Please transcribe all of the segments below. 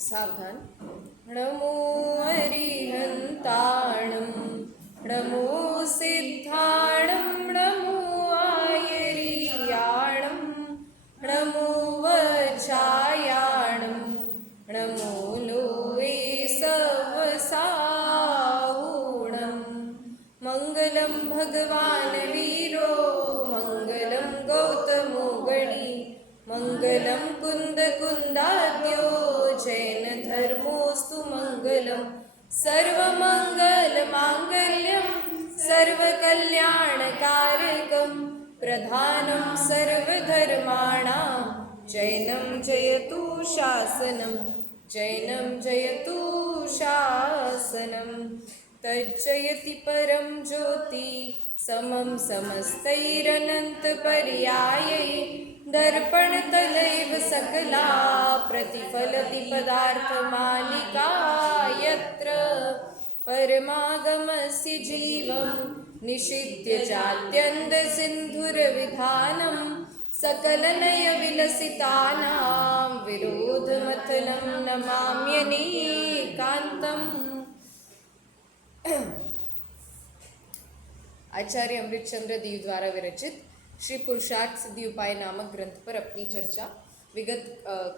सावधान। नमो अरिहन्ताणं नमो सिद्धाणं नमो आयर्याणं नमो वज्रायाणं नमो लोवे सवसावूणं मङ्गलं भगवान् वीरो मङ्गलं गौतमो गणी मङ्गलं कुन्दकुन्दाद्यो जैन धर्मोऽस्तु मङ्गलं सर्वमङ्गलमाङ्गल्यं सर्वकल्याणकारकं प्रधानं सर्वधर्माणां जैनं जयतु शासनं जैनं जयतु शासनं तज्जयति परं ज्योति समं समस्तैरनन्तपर्यायै दर्पणतलैव सकला प्रतिफलति पदार्थमालिका यत्र परमागमस्य जीवं निषिद्य चात्यन्तसिन्धुरविधानं सकलनयविलसितानां विरोधमथनं नमाम्यनेकान्तम्। आचार्य अमृतचंद्र देव द्वारा विरचित श्री पुरुषार्थ सिद्धि उपाय नामक ग्रंथ पर अपनी चर्चा विगत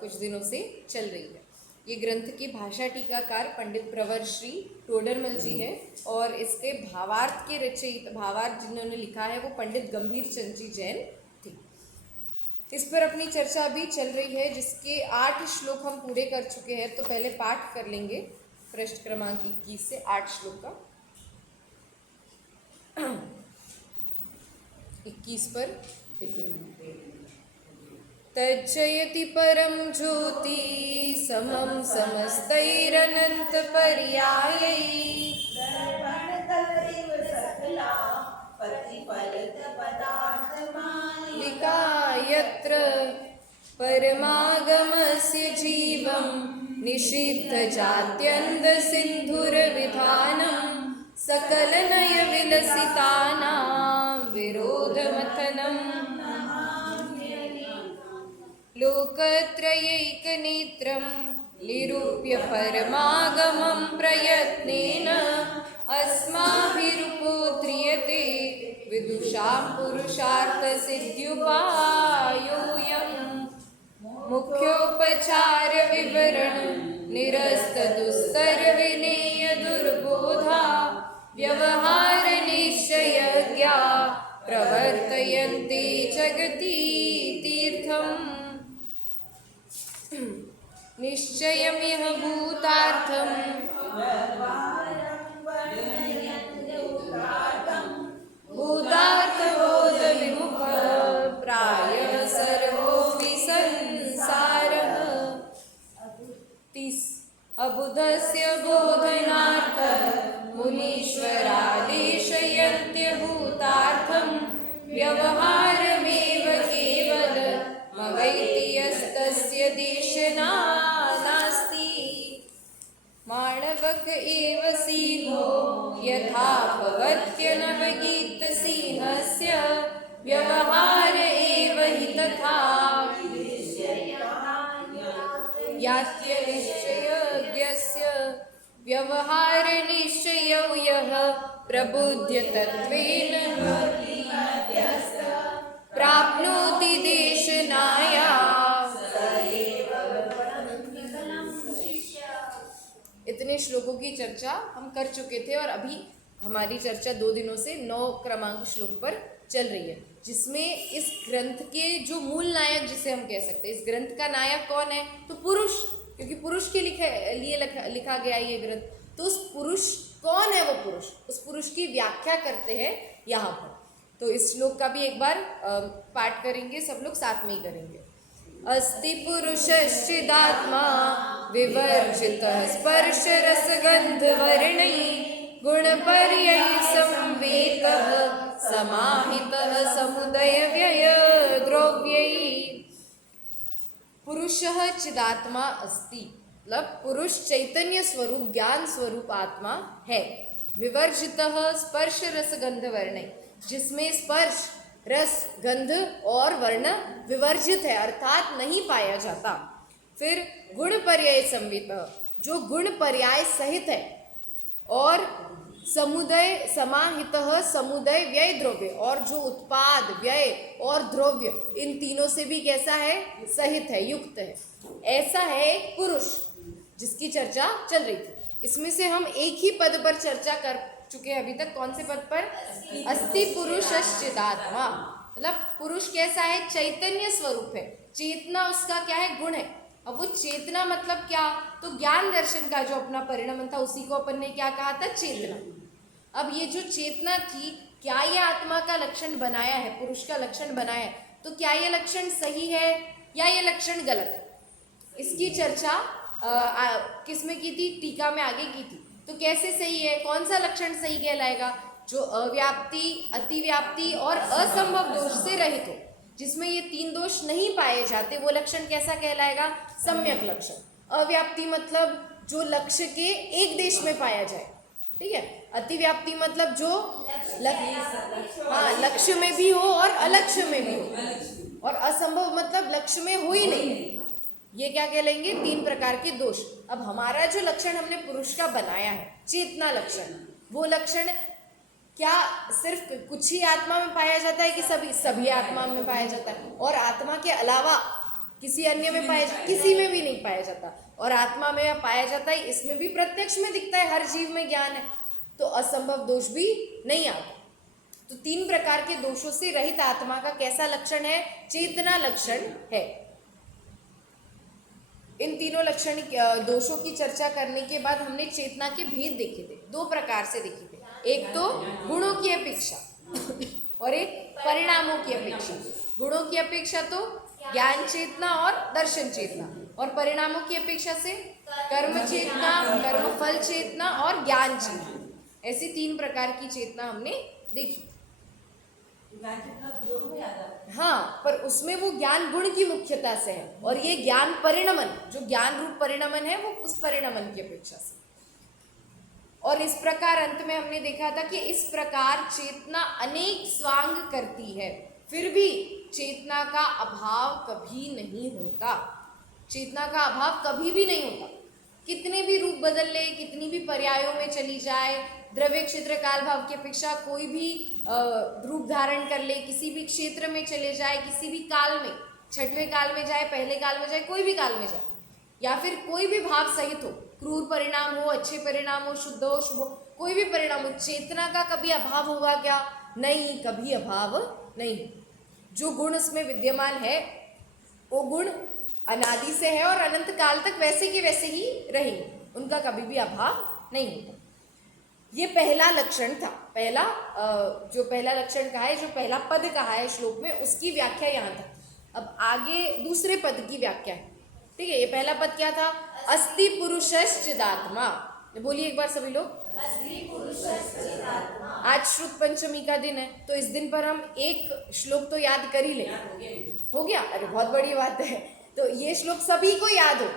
कुछ दिनों से चल रही है। ये ग्रंथ की भाषा टीकाकार पंडित प्रवर श्री टोडरमल जी है और इसके भावार्थ के रचयिता भावार्थ जिन्होंने लिखा है वो पंडित गंभीर चंद जी जैन थे। इस पर अपनी चर्चा अभी चल रही है जिसके 8 श्लोक हम पूरे कर चुके हैं। तो पहले पाठ कर लेंगे पृष्ठ क्रमांक 21 से 8 श्लोक का। 21 पर तज्जयति परं ज्योति समं समस्तैरनंत पर्यायै लिका यत्र परमागमस्य जीवं निषिद्ध जात्यन्त सिन्धुरविधानं सकलनयविलसितानां विरोधमथनं लोकत्रयैकनेत्रं निरूप्य परमागमं प्रयत्नेन अस्माभिरुपोद्रियते विदुषां पुरुषार्थसिद्ध्युपायोऽयं मुख्योपचार विवरण निरस्तदुस्सर्विनेय दुर्बोधा व्यवहार निश्चयज्ञा प्रवर्तयन्ते जगति तीर्थम् निश्चयमिह भूतार्थं भूतार्थबोधविमुख प्रायः सर्वोऽपि संसारः। 30 अबुधस्य बोधनार्थं मुनीश्वरादेशयन्त्य भूतार्थं व्यवहारमेव केवलमवैति यस्तस्य देशना नास्ति माणवक एव सिंहो यथा भवत्यनवगीतसिंहस्य व्यवहार एव हि तथा यात्यनिश्चयज्ञस्य व्यवहार निश्चयो यः प्रबुद्ध तत्त्वेन प्राप्नोति देशनाया। इतने श्लोकों की चर्चा हम कर चुके थे और अभी हमारी चर्चा 2 दिनों से 9 क्रमांक श्लोक पर चल रही है जिसमें इस ग्रंथ के जो मूल नायक जिसे हम कह सकते हैं, इस ग्रंथ का नायक कौन है तो पुरुष, क्योंकि पुरुष के लिए लिखा गया ये ग्रंथ। तो उस पुरुष कौन है, वो पुरुष, उस पुरुष की व्याख्या करते हैं यहाँ पर। तो इस श्लोक का भी एक बार पाठ करेंगे, सब लोग साथ में ही करेंगे। अस्ति पुरुषश्चिदात्मा विवर्जितः स्पर्श रसगन्धवर्णैः गुणपर्यैः संवेतः समाहितः समुदय व्यय द्रव्यैः। पुरुषः चिदात्मा अस्ति, मतलब पुरुष चैतन्य स्वरूप ज्ञान स्वरूप आत्मा है। विवर्जितः स्पर्श रस गंध वर्ण, जिसमें स्पर्श रस गंध और वर्ण विवर्जित है अर्थात नहीं पाया जाता। फिर गुण पर्याय संवित, जो गुण पर्याय सहित है, और समुदय समाहित समुदय व्यय द्रव्य, और जो उत्पाद व्यय और द्रव्य इन तीनों से भी कैसा है, सहित है, युक्त है, ऐसा है एक पुरुष जिसकी चर्चा चल रही थी। इसमें से हम एक ही पद पर चर्चा कर चुके हैं अभी तक। कौन से पद पर? अस्ति पुरुषश्चिदात्मा, मतलब पुरुष कैसा है, चैतन्य स्वरूप है, चेतना उसका क्या है, गुण है। अब वो चेतना मतलब क्या, तो ज्ञान दर्शन का जो अपना परिणाम था उसी को अपन ने क्या कहा था, चेतना। अब ये जो चेतना थी, क्या ये आत्मा का लक्षण बनाया है, पुरुष का लक्षण बनाया है, तो क्या ये लक्षण सही है या ये लक्षण गलत है, इसकी चर्चा किसमें की थी, टीका में आगे की थी। तो कैसे सही है, कौन सा लक्षण सही कहलाएगा, जो अव्याप्ति, अतिव्याप्ति और असंभव दोष से रहित हो, जिसमें ये तीन दोष नहीं पाए जाते, वो लक्षण कैसा कहलाएगा, सम्यक लक्षण। अव्याप्ति मतलब जो लक्ष्य के एक देश में पाया जाए, ठीक है। अतिव्याप्ति मतलब जो लक्ष्य में भी हो और अलक्ष्य में भी हो, और असंभव मतलब लक्ष्य में हो ही नहीं, ये क्या कहलेंगे, तीन प्रकार के दोष। अब हमारा जो लक्षण हमने पुरुष का बनाया है, चेतना लक्षण, वो लक्षण क्या सिर्फ कुछ ही आत्मा में पाया जाता है कि सभी आत्मा में पाया जाता है, और आत्मा के अलावा किसी अन्य में पाया जाता, किसी में भी नहीं पाया जाता, और आत्मा में पाया जाता है, इसमें भी प्रत्यक्ष में दिखता है, हर जीव में ज्ञान है, तो असंभव दोष भी नहीं आता। तो तीन प्रकार के दोषों से रहित आत्मा का कैसा लक्षण है, चेतना लक्षण है। इन तीनों लक्षण दोषों की चर्चा करने के बाद हमने चेतना के भेद देखे थे, दो प्रकार से देखे थे, एक तो गुणों की अपेक्षा और एक परिणामों की अपेक्षा। गुणों की अपेक्षा तो ज्ञान चेतना और दर्शन चेतना, और परिणामों की अपेक्षा से कर्म चेतना, कर्मफल चेतना और ज्ञान चेतना, ऐसी तीन प्रकार की चेतना हमने देखी। हाँ, पर उसमें वो ज्ञान गुण की मुख्यता से है, और ये ज्ञान परिणमन, जो ज्ञान रूप परिणमन है, वो उस परिणमन की अपेक्षा से। और इस प्रकार अंत में हमने देखा था कि इस प्रकार चेतना अनेक स्वांग करती है, फिर भी चेतना का अभाव कभी नहीं होता। चेतना का अभाव कभी भी नहीं होता, कितने भी रूप बदल ले, कितनी भी पर्यायों में चली जाए, द्रव्य क्षेत्र काल भाव की अपेक्षा कोई भी रूप धारण कर ले, किसी भी क्षेत्र में चले जाए, किसी भी काल में, छठवें काल में जाए, पहले काल में जाए, कोई भी काल में जाए, या फिर कोई भी भाव सहित हो, क्रूर परिणाम हो, अच्छे परिणाम हो, शुद्ध हो, शुभ हो, कोई भी परिणाम हो, चेतना का कभी अभाव होगा क्या? नहीं, कभी अभाव नहीं। जो गुण उसमें विद्यमान है, वो गुण अनादि से है और अनंत काल तक वैसे के वैसे ही रहेंगे, उनका कभी भी अभाव नहीं होता। ये पहला लक्षण था, पहला जो पहला लक्षण कहा है, जो पहला पद कहा है श्लोक में, उसकी व्याख्या यहाँ तक। अब आगे दूसरे पद की व्याख्या है, ठीक है। ये पहला पद क्या था, अस्ति पुरुषश्चिदात्मा। बोलिए एक बार सभी लोग, अस्ति पुरुषश्चिदात्मा। आज श्रुत पंचमी का दिन है, तो इस दिन पर हम एक श्लोक तो याद कर ही ले। हो गया? अरे बहुत बड़ी बात है। तो ये श्लोक सभी को याद हो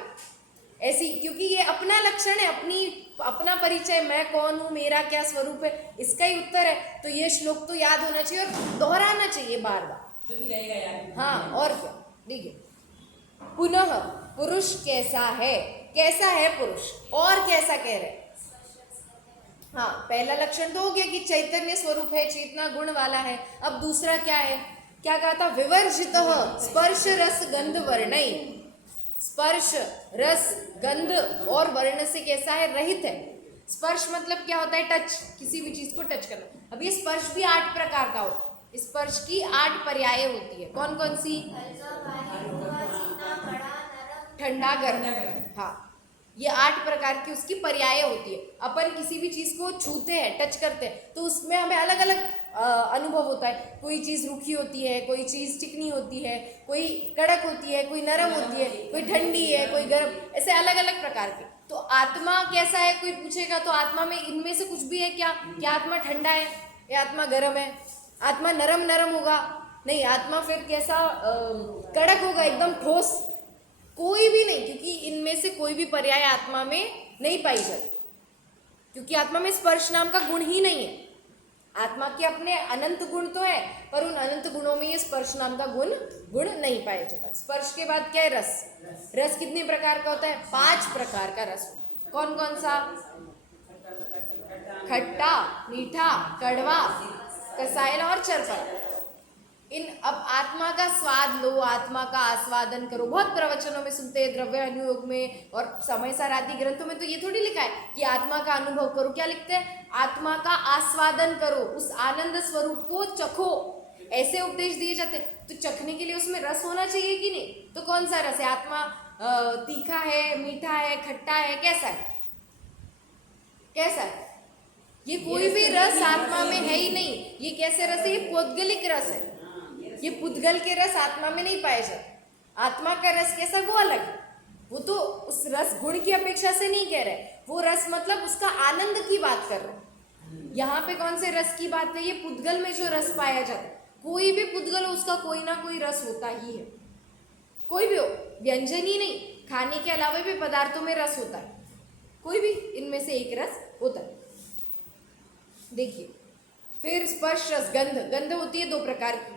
ऐसी, क्योंकि ये अपना लक्षण है, अपना परिचय, मैं कौन हूँ, मेरा क्या स्वरूप है, इसका ही उत्तर है। तो ये श्लोक तो याद होना चाहिए और दोहराना चाहिए बार बार, तो भी रहेगा याद। हाँ, और क्या, देखिए, पुनः पुरुष कैसा है, कैसा है पुरुष, और कैसा कह रहे। हाँ, पहला लक्षण तो हो गया कि चैतन्य स्वरूप है, चेतना गुण वाला है। अब दूसरा क्या है, क्या कहा था, विवर्जितः स्पर्श रस गंध वर्णै। स्पर्श रस गंध और वर्ण से कैसा है, रहित है। स्पर्श मतलब क्या होता है, टच, किसी भी चीज को टच करना। अब ये स्पर्श भी 8 प्रकार का होता है, स्पर्श की 8 पर्याय होती है। कौन कौन सी? ठंडा गर्म, हाँ, ये 8 प्रकार की उसकी पर्याय होती है। अपन किसी भी चीज को छूते हैं, टच करते हैं, तो उसमें हमें अलग अलग अनुभव होता है। कोई चीज रूखी होती है, कोई चीज चिकनी होती है, कोई कड़क होती है, कोई नरम होती है, कोई ठंडी है, कोई गर्म, ऐसे अलग अलग प्रकार के। तो आत्मा कैसा है, कोई पूछेगा तो आत्मा में इनमें से कुछ भी है क्या? क्या आत्मा ठंडा है या आत्मा गर्म है? आत्मा नरम नरम होगा? नहीं, आत्मा फिर कैसा, कड़क होगा, एकदम ठोस? कोई भी नहीं, क्योंकि इनमें से कोई भी पर्याय आत्मा में नहीं पाई जाती, क्योंकि आत्मा में स्पर्श नाम का गुण ही नहीं है। आत्मा के अपने अनंत गुण तो है, पर उन अनंत गुणों में ये स्पर्श नाम का गुण नहीं पाया जाता। स्पर्श के बाद क्या है? रस। रस कितने प्रकार का होता है? 5 प्रकार का रस। कौन कौन सा? खट्टा, मीठा, कड़वा, कसायला और चरपरा। अब आत्मा का स्वाद लो, आत्मा का आस्वादन करो। बहुत प्रवचनों में सुनते हैं, द्रव्य अनुयोग में और समय सार आदि ग्रंथों में तो ये थोड़ी लिखा है कि आत्मा का अनुभव करो। क्या लिखते हैं? आत्मा का आस्वादन करो, उस आनंद स्वरूप को चखो, ऐसे उपदेश दिए जाते हैं। तो चखने के लिए उसमें रस होना चाहिए कि नहीं? तो कौन सा रस है? आत्मा तीखा है, मीठा है, खट्टा है, कैसा है? कैसा है? ये कोई भी रस आत्मा में है ही नहीं। ये कैसे रस है? ये पौद्गलिक रस है। ये पुद्गल के रस आत्मा में नहीं पाए जाते। आत्मा का रस कैसा? वो अलग है। वो तो उस रस गुण की अपेक्षा से नहीं कह रहे, वो रस मतलब उसका आनंद की बात कर रहे। यहाँ पे कौन से रस की बात है? ये पुद्गल में जो रस पाया जाता है। कोई भी पुद्गल हो, उसका कोई ना कोई रस होता ही है। कोई भी हो, व्यंजन ही नहीं, खाने के अलावा भी पदार्थों में रस होता है। कोई भी इनमें से एक रस होता है। देखिए, फिर स्पर्श रस। गंध। गंध होती है 2 प्रकार की,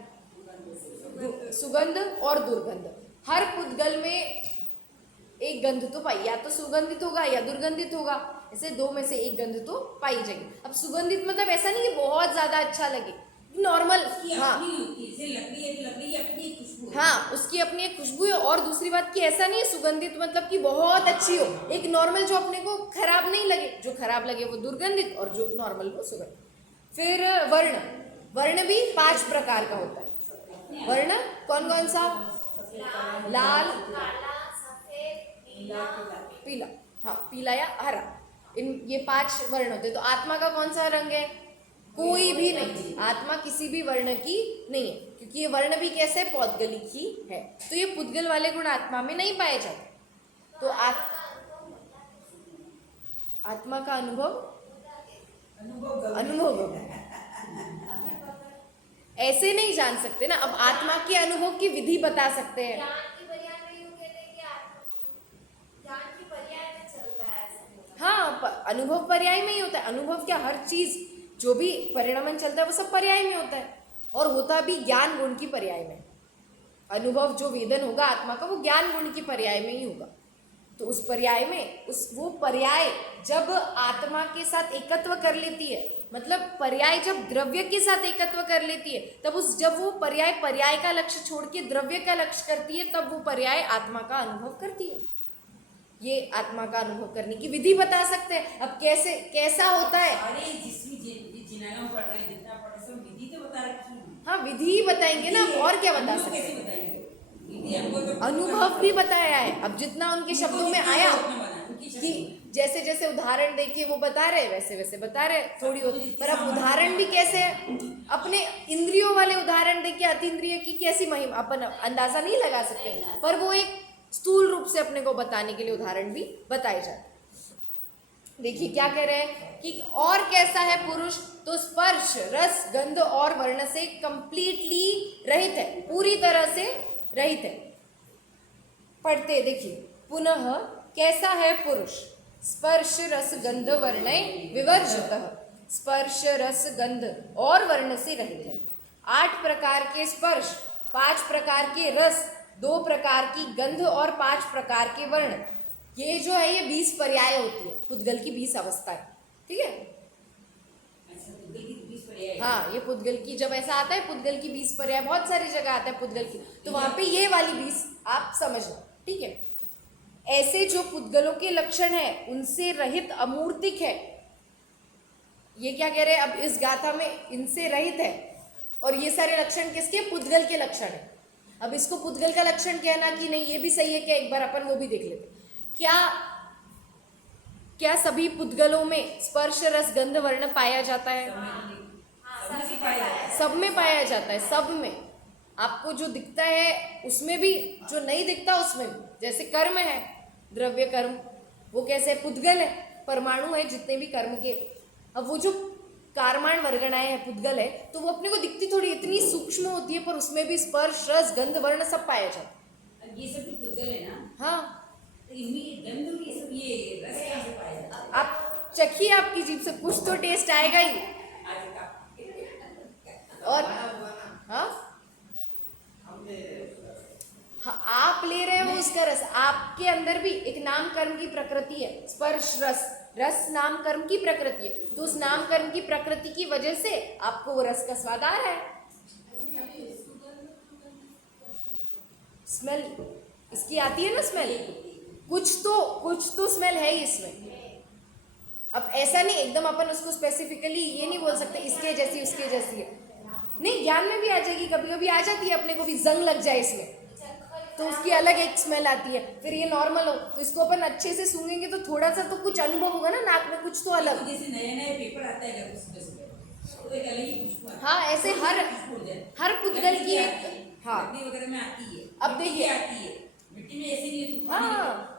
सुगंध और दुर्गंध। हर पुद्गल में एक गंध तो पाई, या तो सुगंधित होगा या दुर्गंधित होगा। ऐसे 2 में से एक गंध तो पाई जाएगी। अब सुगंधित मतलब ऐसा नहीं कि बहुत ज्यादा अच्छा लगे, नॉर्मल। हाँ, हाँ, उसकी अपनी एक खुशबू है। और दूसरी बात कि ऐसा नहीं है सुगंधित मतलब कि बहुत अच्छी हो, एक नॉर्मल जो अपने को खराब नहीं लगे। जो खराब लगे वो दुर्गंधित और जो नॉर्मल वो सुगंधित। फिर वर्ण। वर्ण भी 5 प्रकार का होता है। वर्ण कौन कौन सा? लाल, पीला, हाँ, पीला या हरा। ये 5 वर्ण होते हैं। तो आत्मा का कौन सा रंग है? कोई भी नहीं। आत्मा किसी भी वर्ण की नहीं है, क्योंकि ये वर्ण भी कैसे? पौद्गलिक ही है। तो ये पुद्गल वाले गुण आत्मा में नहीं पाए जाते। तो आत्मा का अनुभव ऐसे नहीं जान सकते ना। अब आत्मा के अनुभव की विधि बता सकते हैं। हाँ, अनुभव पर्याय में ही होता है। अनुभव क्या? हर चीज जो भी परिणमन चलता है वो सब पर्याय में होता है, और होता भी ज्ञान गुण की पर्याय में। अनुभव जो वेदन होगा आत्मा का, वो ज्ञान गुण की पर्याय में ही होगा। तो उस पर्याय में वो पर्याय जब आत्मा के साथ एकत्व कर लेती है, मतलब पर्याय जब द्रव्य के साथ एकत्व कर लेती है, तब जब वो पर्याय का लक्ष्य छोड़ के द्रव्य का लक्ष्य करती है, तब वो पर्याय आत्मा का अनुभव करती है। ये आत्मा का अनुभव करने की विधि बता सकते हैं। अब कैसा होता है? हाँ, विधि ही बताएंगे ना, और क्या बता सकते हैं? अनुभव भी बताया है। अब जितना उनके शब्दों में आया कि जैसे जैसे उदाहरण देके वो बता रहे, वैसे वैसे बता रहे, थोड़ी होती। पर अब उदाहरण भी कैसे? अपने इंद्रियों वाले उदाहरण देके अतीन्द्रिय की कैसी महिमा अपन अंदाजा नहीं लगा सकते, पर वो एक स्थूल रूप से अपने को बताने के लिए उदाहरण भी बताए जाते। देखिए क्या कह रहे हैं कि और कैसा है पुरुष? तो स्पर्श, रस, गंध और वर्ण से कंप्लीटली रहित है, पूरी तरह से रहित है। पढ़ते देखिए, पुनः कैसा है पुरुष? स्पर्श रस गंध वर्ण विवर्जितः। स्पर्श रस गंध और वर्ण से रहित है। 8 प्रकार के स्पर्श, 5 प्रकार के रस, 2 प्रकार की गंध और 5 प्रकार के वर्ण। ये जो है ये 20 पर्याय होती है, पुद्गल की 20 अवस्थाएं। ठीक है, हाँ, ये पुद्गल की जब ऐसा आता है, पुद्गल की 20 पर्याय बहुत सारी जगह आता है पुद्गल की, तो वहां पे ये वाली 20 आप समझना। ठीक है, ऐसे जो पुद्गलों के लक्षण है उनसे रहित अमूर्तिक है। ये क्या कह रहे हैं? अब इस गाथा में इनसे रहित है, और ये सारे लक्षण किसके? पुद्गल के लक्षण है। अब इसको पुद्गल का लक्षण कहना कि नहीं, ये भी सही है क्या? एक बार अपन वो भी देख लेते। क्या सभी पुद्गलों में स्पर्श रस गंध वर्ण पाया जाता है? सब में पाया जाता है, सब में। आपको जो दिखता है उसमें भी, जो नहीं दिखता उसमें भी। जैसे कर्म है, द्रव्य कर्म, वो कैसे? पुद्गल है, परमाणु है जितने भी कर्म के। अब वो जो कारमाण वर्गणाएं है, पुद्गल है, तो वो अपने को दिखती थोड़ी इतनी सूक्ष्म होती है, पर उसमें भी स्पर्श रस गंध वर्ण सब पाया जाता है। ये सब भी पुद्गल है ना? हाँ, ये रस आप चखिए, आपकी जीभ से कुछ तो टेस्ट आएगा ही। और हाँ हाँ, आप ले रहे हो उसका रस, आपके अंदर भी एक नाम कर्म की प्रकृति है, स्पर्श रस, रस नाम कर्म की प्रकृति है, तो उस नाम कर्म की प्रकृति की वजह से आपको वो रस का स्वाद आ रहा है। स्मेल इसकी आती है ना, स्मेल कुछ तो स्मेल है ही इसमें। अब ऐसा नहीं एकदम अपन उसको स्पेसिफिकली ये नहीं बोल सकते इसके जैसी उसके जैसी है, नहीं, ज्ञान में भी आ जाएगी, कभी कभी आ जाती है, अपने को भी जंग लग जाए इसमें तो उसकी अलग एक स्मेल आती है, फिर ये नॉर्मल हो तो इसको अपन अच्छे से सूंघेंगे तो थोड़ा सा तो कुछ अनुभव होगा ना, नाक में कुछ तो अलग। जैसे नए नए पेपर आता है तो एक अलग ही खुशबू आती है। हाँ, ऐसे हर पुद्गल की एक, हाँ मिट्टी वगैरह में आती है, अब देखिए आती है मिट्टी में ऐसे नहीं, हाँ,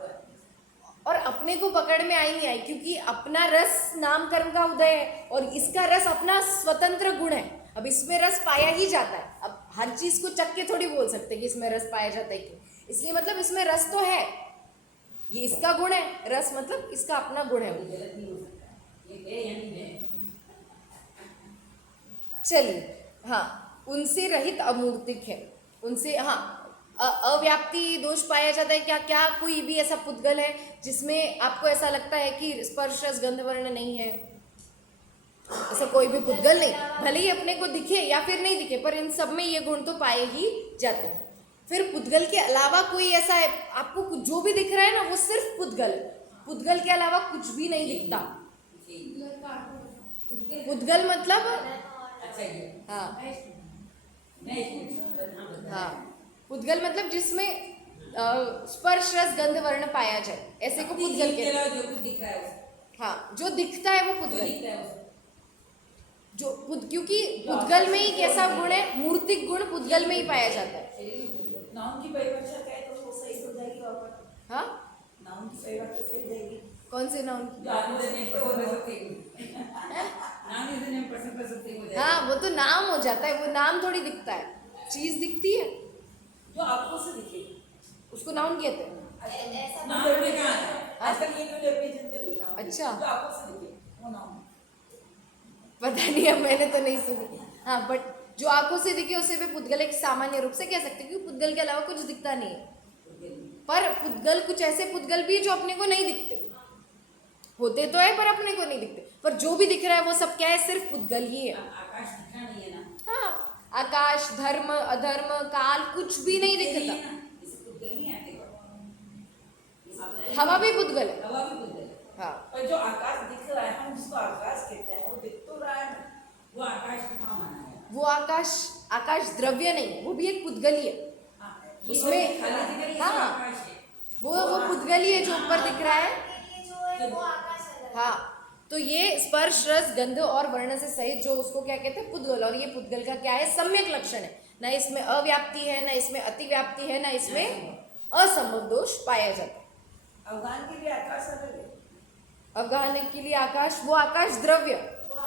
और अपने को पकड़ में आई नहीं आई क्योंकि अपना रस नाम कर्म का उदय है और इसका रस अपना स्वतंत्र गुण है। अब इसमें रस पाया ही जाता है, अब हर चीज को चख के थोड़ी बोल सकते कि इसमें रस पाया जाता है क्यों, इसलिए मतलब इसमें रस तो है, ये इसका गुण है, रस मतलब इसका अपना गुण है। गलत नहीं हो सकता, ये है या नहीं है। चलिए, हाँ, उनसे रहित अमूर्तिक है, उनसे, हाँ, अव्याप्ति दोष पाया जाता है। क्या क्या कोई भी ऐसा पुद्गल है जिसमें आपको ऐसा लगता है कि स्पर्श रस गंध वर्ण नहीं है? ऐसा कोई भी पुद्गल नहीं, भले ही अपने को दिखे या फिर नहीं दिखे, पर इन सब में ये गुण तो पाए ही जाते हैं। फिर पुद्गल के अलावा कोई ऐसा है आपको जो भी दिख रहा है ना, वो सिर्फ पुद्गल है, पुद्गल के अलावा कुछ भी नहीं दिखता। पुद्गल मतलब हाँ हाँ, पुद्गल मतलब जिसमें स्पर्श रस गंध वर्ण पाया जाए, ऐसे को पुद्गल कहते हैं। जो कुछ दिख रहा है, हाँ, जो दिखता है वो पुद्गल, क्योंकि पुद्गल में ही कैसा गुण है, मूर्तिक गुण पुद्गल में ही पाया जाता है। नाउन की परिभाषा क्या है तो वो सही हो जाएगी वापस। हाँ, नाउन की परिभाषा सही हो जाएगी। कौन से नाउन? हाँ, वो तो नाम हो जाता है, वो नाम थोड़ी दिखता है, चीज दिखती है जो आपको से दिखे उसको नाउन कहते हैं। अच्छा, पता नहीं है, मैंने तो नहीं सुनी। हाँ, बट जो आंखों से दिखे उसे भी पुद्गल एक सामान्य रूप से कह सकते हैं, क्योंकि पुद्गल के अलावा कुछ दिखता नहीं है। पर पुद्गल, कुछ ऐसे पुद्गल भी है जो अपने को नहीं दिखते, होते तो है पर अपने को नहीं दिखते, पर जो भी दिख रहा है वो सब क्या है, सिर्फ पुद्गल ही है। आकाश दिखना नहीं है ना। हाँ, आकाश, धर्म, अधर्म, काल, कुछ भी नहीं दिखता। हवा भी पुद्गल है, हवा भी पुद्गल है। हाँ, पर जो आकाश दिख रहा है, हम जिसको आकाश कहते हैं, वो दिख तो रहा है ना, वो आकाश का काम आना है। वो आकाश द्रव्य नहीं है, वो भी एक पुद्गल ही है। उसमें हाँ, वो पुद्गल ही है जो ऊपर दिख रहा है। हाँ, तो ये स्पर्श रस गंध और वर्ण से सहित जो उसको क्या कहते हैं, पुद्गल, और ये पुद्गल का क्या है, सम्यक लक्षण है, ना इसमें अव्याप्ति है, ना इसमें अतिव्याप्ति है, ना इसमें असंभव दोष पाया जाता है। अवगाहन के लिए आकाश अलग है, अवगाहन के लिए आकाश, वो आकाश द्रव्य,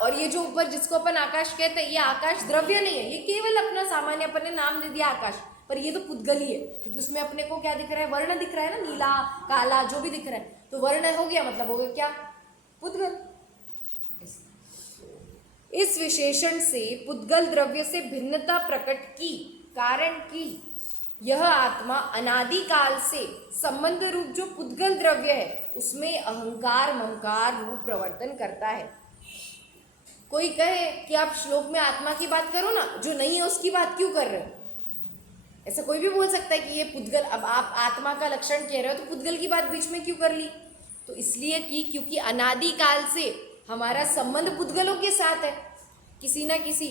और ये जो ऊपर जिसको अपन आकाश कहते हैं, ये आकाश द्रव्य नहीं है, ये केवल अपना सामान्य अपन ने नाम दे दिया आकाश, पर ये तो पुद्गल ही है, क्योंकि उसमें अपने को क्या दिख रहा है, वर्ण दिख रहा है ना, नीला काला जो भी दिख रहा है, तो वर्ण हो गया, मतलब हो गया क्या, पुद्गल। इस विशेषण से पुद्गल द्रव्य से भिन्नता प्रकट की, कारण की यह आत्मा अनादि काल से संबंध रूप जो पुद्गल द्रव्य है उसमें अहंकार ममकार रूप प्रवर्तन करता है। कोई कहे कि आप श्लोक में आत्मा की बात करो ना, जो नहीं है उसकी बात क्यों कर रहे हो, ऐसा कोई भी बोल सकता है कि ये पुद्गल, अब आप आत्मा का लक्षण कह रहे हो तो पुद्गल की बात बीच में क्यों कर ली, तो इसलिए कि क्योंकि अनादि काल से हमारा संबंध पुद्गलों के साथ है, किसी ना किसी,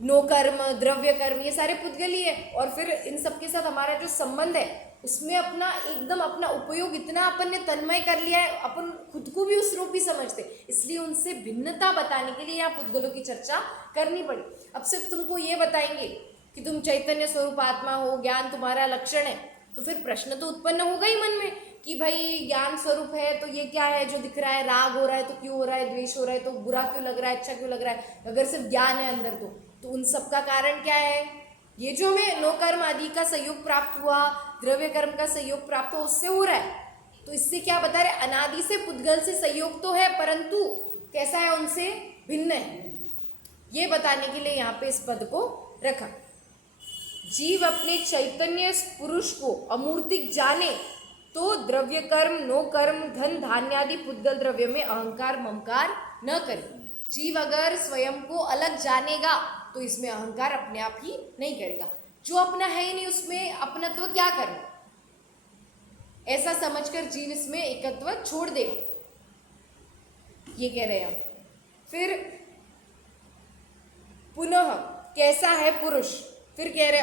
नो कर्म, द्रव्य कर्म, ये सारे पुद्गल ही है, और फिर इन सब के साथ हमारा जो संबंध है उसमें अपना एकदम अपना उपयोग इतना अपन ने तन्मय कर लिया है, अपन खुद को भी उस रूप ही समझते, इसलिए उनसे भिन्नता बताने के लिए यहाँ पुद्गलों की चर्चा करनी पड़ी। अब सिर्फ तुमको ये बताएंगे कि तुम चैतन्य स्वरूप आत्मा हो, ज्ञान तुम्हारा लक्षण है, तो फिर प्रश्न तो उत्पन्न होगा ही मन में कि भाई ज्ञान स्वरूप है तो ये क्या है जो दिख रहा है, राग हो रहा है तो क्यों हो रहा है, द्वेष हो रहा है तो बुरा क्यों लग रहा है, अच्छा क्यों लग रहा है, अगर सिर्फ ज्ञान है अंदर तो उन सब का कारण क्या है, ये जो हमें नो कर्म आदि का सहयोग प्राप्त हुआ, द्रव्य कर्म का सहयोग प्राप्त हुआ, उससे हो रहा है, तो इससे क्या बता रहे, अनादि से पुद्गल से सहयोग तो है परंतु कैसा है, उनसे भिन्न है। ये बताने के लिए यहाँ पे इस पद को रखा। जीव अपने चैतन्य पुरुष को अमूर्तिक जाने तो द्रव्य कर्म, नो कर्म, धन धान्य आदि पुद्गल द्रव्य में अहंकार ममकार न करे। जीव अगर स्वयं को अलग जानेगा तो इसमें अहंकार अपने आप ही नहीं करेगा। जो अपना है ही नहीं उसमें अपनत्व क्या करे, ऐसा समझकर जीव इसमें एकत्व छोड़ देगा, ये कह रहे हैं हम। फिर पुनः कैसा है पुरुष, फिर कह रहे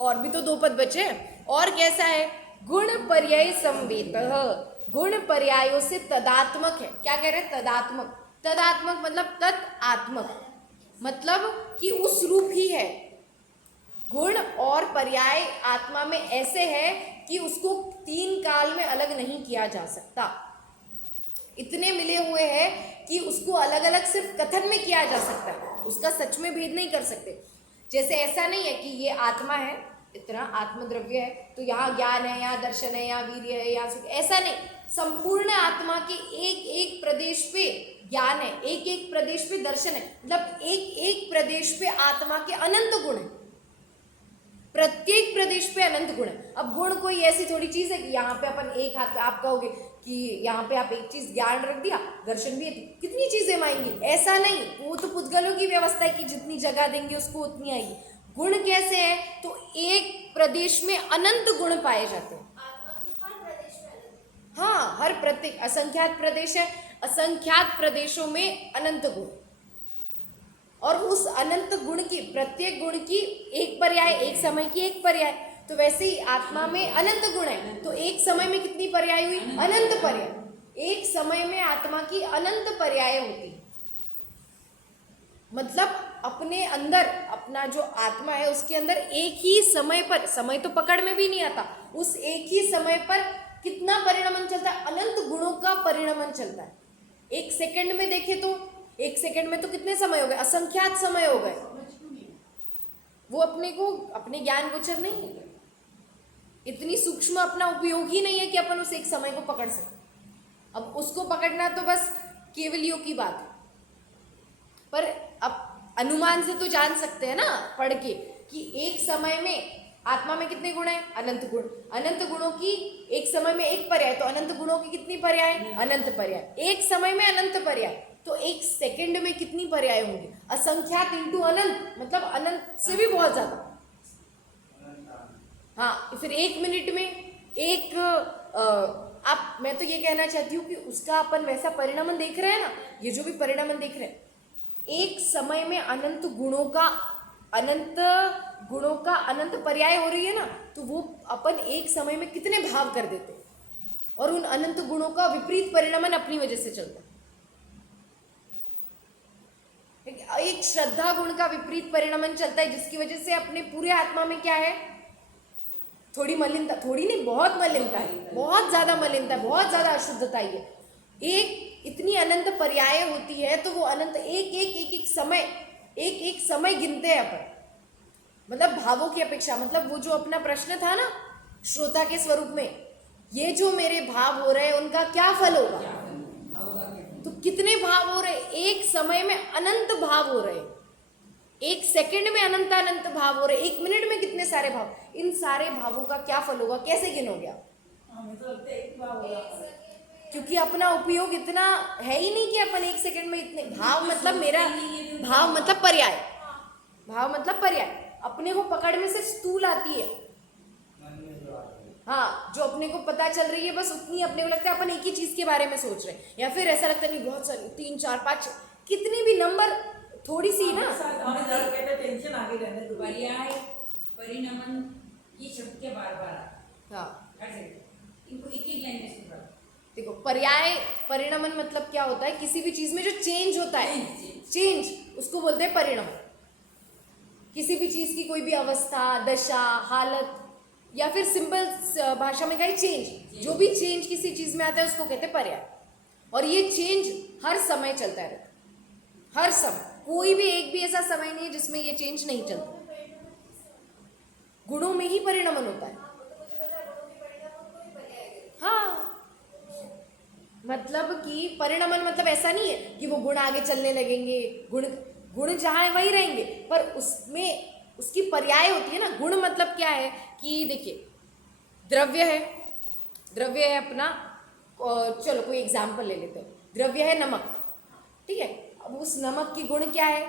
और भी तो 2 पद बचे हैं। और कैसा है, गुण पर्याय संवेत, गुण पर्यायों से तदात्मक है। क्या कह रहे हैं, तदात्मक। तदात्मक मतलब तत्आत्मक, मतलब कि उस रूप ही है। गुण और पर्याय आत्मा में ऐसे है कि उसको 3 काल में अलग नहीं किया जा सकता। इतने मिले हुए हैं कि उसको अलग अलग सिर्फ कथन में किया जा सकता है, उसका सच में भेद नहीं कर सकते। जैसे ऐसा नहीं है कि ये आत्मा है, इतना आत्मद्रव्य है तो यहाँ ज्ञान है, यहाँ दर्शन है, यहाँ वीर्य है, यहाँ सुख, ऐसा नहीं। संपूर्ण आत्मा के एक एक प्रदेश पे ज्ञान है, एक एक प्रदेश पे दर्शन है, मतलब एक एक प्रदेश पे आत्मा के अनंत गुण है, प्रत्येक प्रदेश पे अनंत गुण है। अब गुण कोई ऐसी थोड़ी चीज है कि यहाँ पे अपन एक हाथ पे, आप कहोगे कि यहाँ पे आप एक चीज ज्ञान रख दिया, दर्शन भी है, कितनी चीजें आएंगी, ऐसा नहीं। वो तो पुद्गलों की व्यवस्था है कि जितनी जगह देंगे उसको उतनी आएगी। गुण कैसे है, तो एक प्रदेश में अनंत गुण पाए जाते हैं। हाँ, हर प्रत्येक असंख्यात प्रदेश है, असंख्यात प्रदेशों में अनंत गुण, और उस अनंत गुण की, प्रत्येक गुण की एक पर्याय, एक समय की एक पर्याय। तो वैसे ही आत्मा में अनंत गुण है, तो एक समय में कितनी पर्याय हुई, अनंत पर्याय। एक समय में आत्मा की अनंत पर्याय होती, मतलब अपने अंदर, अपना जो आत्मा है उसके अंदर एक ही समय पर, समय तो पकड़ में भी नहीं आता, उस एक ही समय पर कितना परिणमन चलता है, अनंत गुणों का परिणमन चलता है। एक सेकंड में देखे तो, एक सेकंड में तो कितने समय हो गए, असंख्यात समय हो गए। वो अपने को, अपने ज्ञान गोचर नहीं है, इतनी सूक्ष्म अपना उपयोग ही नहीं है कि अपन उस एक समय को पकड़ सके। अब उसको पकड़ना तो बस केवलियों की बात है, पर अब अनुमान से तो जान सकते हैं ना पढ़ के कि एक समय में आत्मा में कितने गुण हैं, अनंत गुण। अनंत गुणों की एक समय में एक पर्याय, तो अनंत गुणों की कितनी पर्याय, अनंत पर्याय। एक समय में अनंत पर्याय, तो एक सेकंड में कितनी पर्याय होंगी, असंख्यात इंटू अनंत, मतलब अनंत से भी बहुत ज्यादा। हाँ, फिर 1 मिनट में एक आप, मैं तो ये कहना चाहती हूँ कि उसका अपन वैसा परिणामन देख रहे हैं ना, ये जो भी परिणामन देख रहे हैं, एक समय में अनंत गुणों का अनंत पर्याय हो रही है ना, तो वो अपन एक समय में कितने भाव कर देते, और उन अनंत गुणों का विपरीत परिणामन अपनी वजह से चलता है। एक श्रद्धा गुण का विपरीत परिणामन चलता है, जिसकी वजह से अपने पूरे आत्मा में क्या है, थोड़ी मलिनता, थोड़ी नहीं बहुत मलिनता है, बहुत ज्यादा मलिनता है, बहुत ज्यादा अशुद्धता है। एक इतनी अनंत पर्याय होती है, तो वो अनंत एक एक समय गिनते हैं अपन, मतलब भावों की अपेक्षा। मतलब वो जो अपना प्रश्न था ना श्रोता के स्वरूप में, ये जो मेरे भाव हो रहे हैं उनका क्या फल होगा, तो कितने भाव हो रहे, एक समय में अनंत भाव हो रहे, एक सेकंड में अनंत अनंत भाव हो रहे, 1 मिनट में कितने सारे भाव, इन सारे भावों का क्या फल होगा, कैसे गिनोगे आप? क्योंकि अपना उपयोग इतना है ही नहीं कि अपन 1 सेकंड में इतने भाव, मतलब मेरा भाव मतलब पर्याय, भाव मतलब पर्याय, अपने को पकड़ में से स्थूल आती है। हाँ, जो अपने को पता चल रही है बस उतनी, अपने को लगता है अपन एक ही चीज के बारे में सोच रहे हैं, या फिर ऐसा लगता नहीं बहुत सारी 3 4 5 कितनी भी नंबर थोड़ी सी ना, टेंशन आगे रहने दो। पर्याय परिणमन ये शब्द के बार-बार हाँ इनको एक-एक लाइन में सुना। देखो, पर्याय परिणमन मतलब क्या होता है, किसी भी चीज में जो चेंज होता है, चेंज उसको बोलते हैं परिणमन। किसी भी चीज की कोई भी अवस्था, दशा, हालत, या फिर सिंपल भाषा में कहें चेंज, जो भी चेंज किसी चीज में आता है उसको कहते हैं पर्याय। और ये चेंज हर समय चलता रहता है, हर समय, कोई भी एक भी ऐसा समय नहीं है जिसमें ये चेंज नहीं चलता। गुणों में ही परिणमन होता है। हाँ, मतलब कि परिणमन मतलब ऐसा नहीं है कि वो गुण आगे चलने लगेंगे, गुण गुण जहाँ है वही रहेंगे, पर उसमें उसकी पर्याय होती है ना। गुण मतलब क्या है कि देखिए, द्रव्य है, द्रव्य है अपना, चलो कोई एग्जाम्पल ले लेते हैं। द्रव्य है नमक, ठीक है। अब उस नमक की गुण क्या है?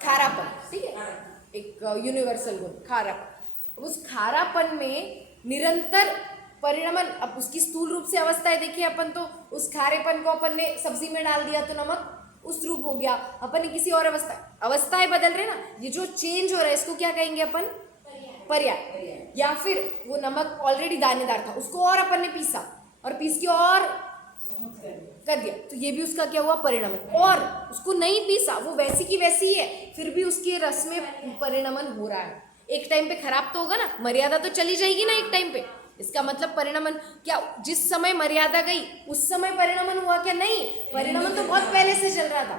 खारापन, ठीक है, एक यूनिवर्सल गुण खारापन। अब उस खारापन में निरंतर परिणमन, अब उसकी स्थूल रूप से अवस्थाएं देखिए अपन, तो उस खारेपन को अपन ने सब्जी में डाल दिया तो नमक उस रूप हो गया। अपन ने किसी और अवस्थाएं बदल रहे ना, ये जो चेंज हो रहा है इसको क्या कहेंगे अपन? पर्याय। या फिर वो नमक ऑलरेडी दानेदार था, उसको और अपन ने पीसा और पीस के और कर दिया, तो ये भी उसका क्या हुआ? परिणमन। और उसको नहीं पीसा, वो वैसी की वैसी ही है, फिर भी उसके रस में परिणमन हो रहा है। एक टाइम पे खराब तो होगा ना, मर्यादा तो चली जाएगी ना एक टाइम पे। इसका मतलब परिणमन क्या, जिस समय मर्यादा गई उस समय परिणमन हुआ क्या? नहीं, परिणमन तो बहुत पहले से चल रहा था।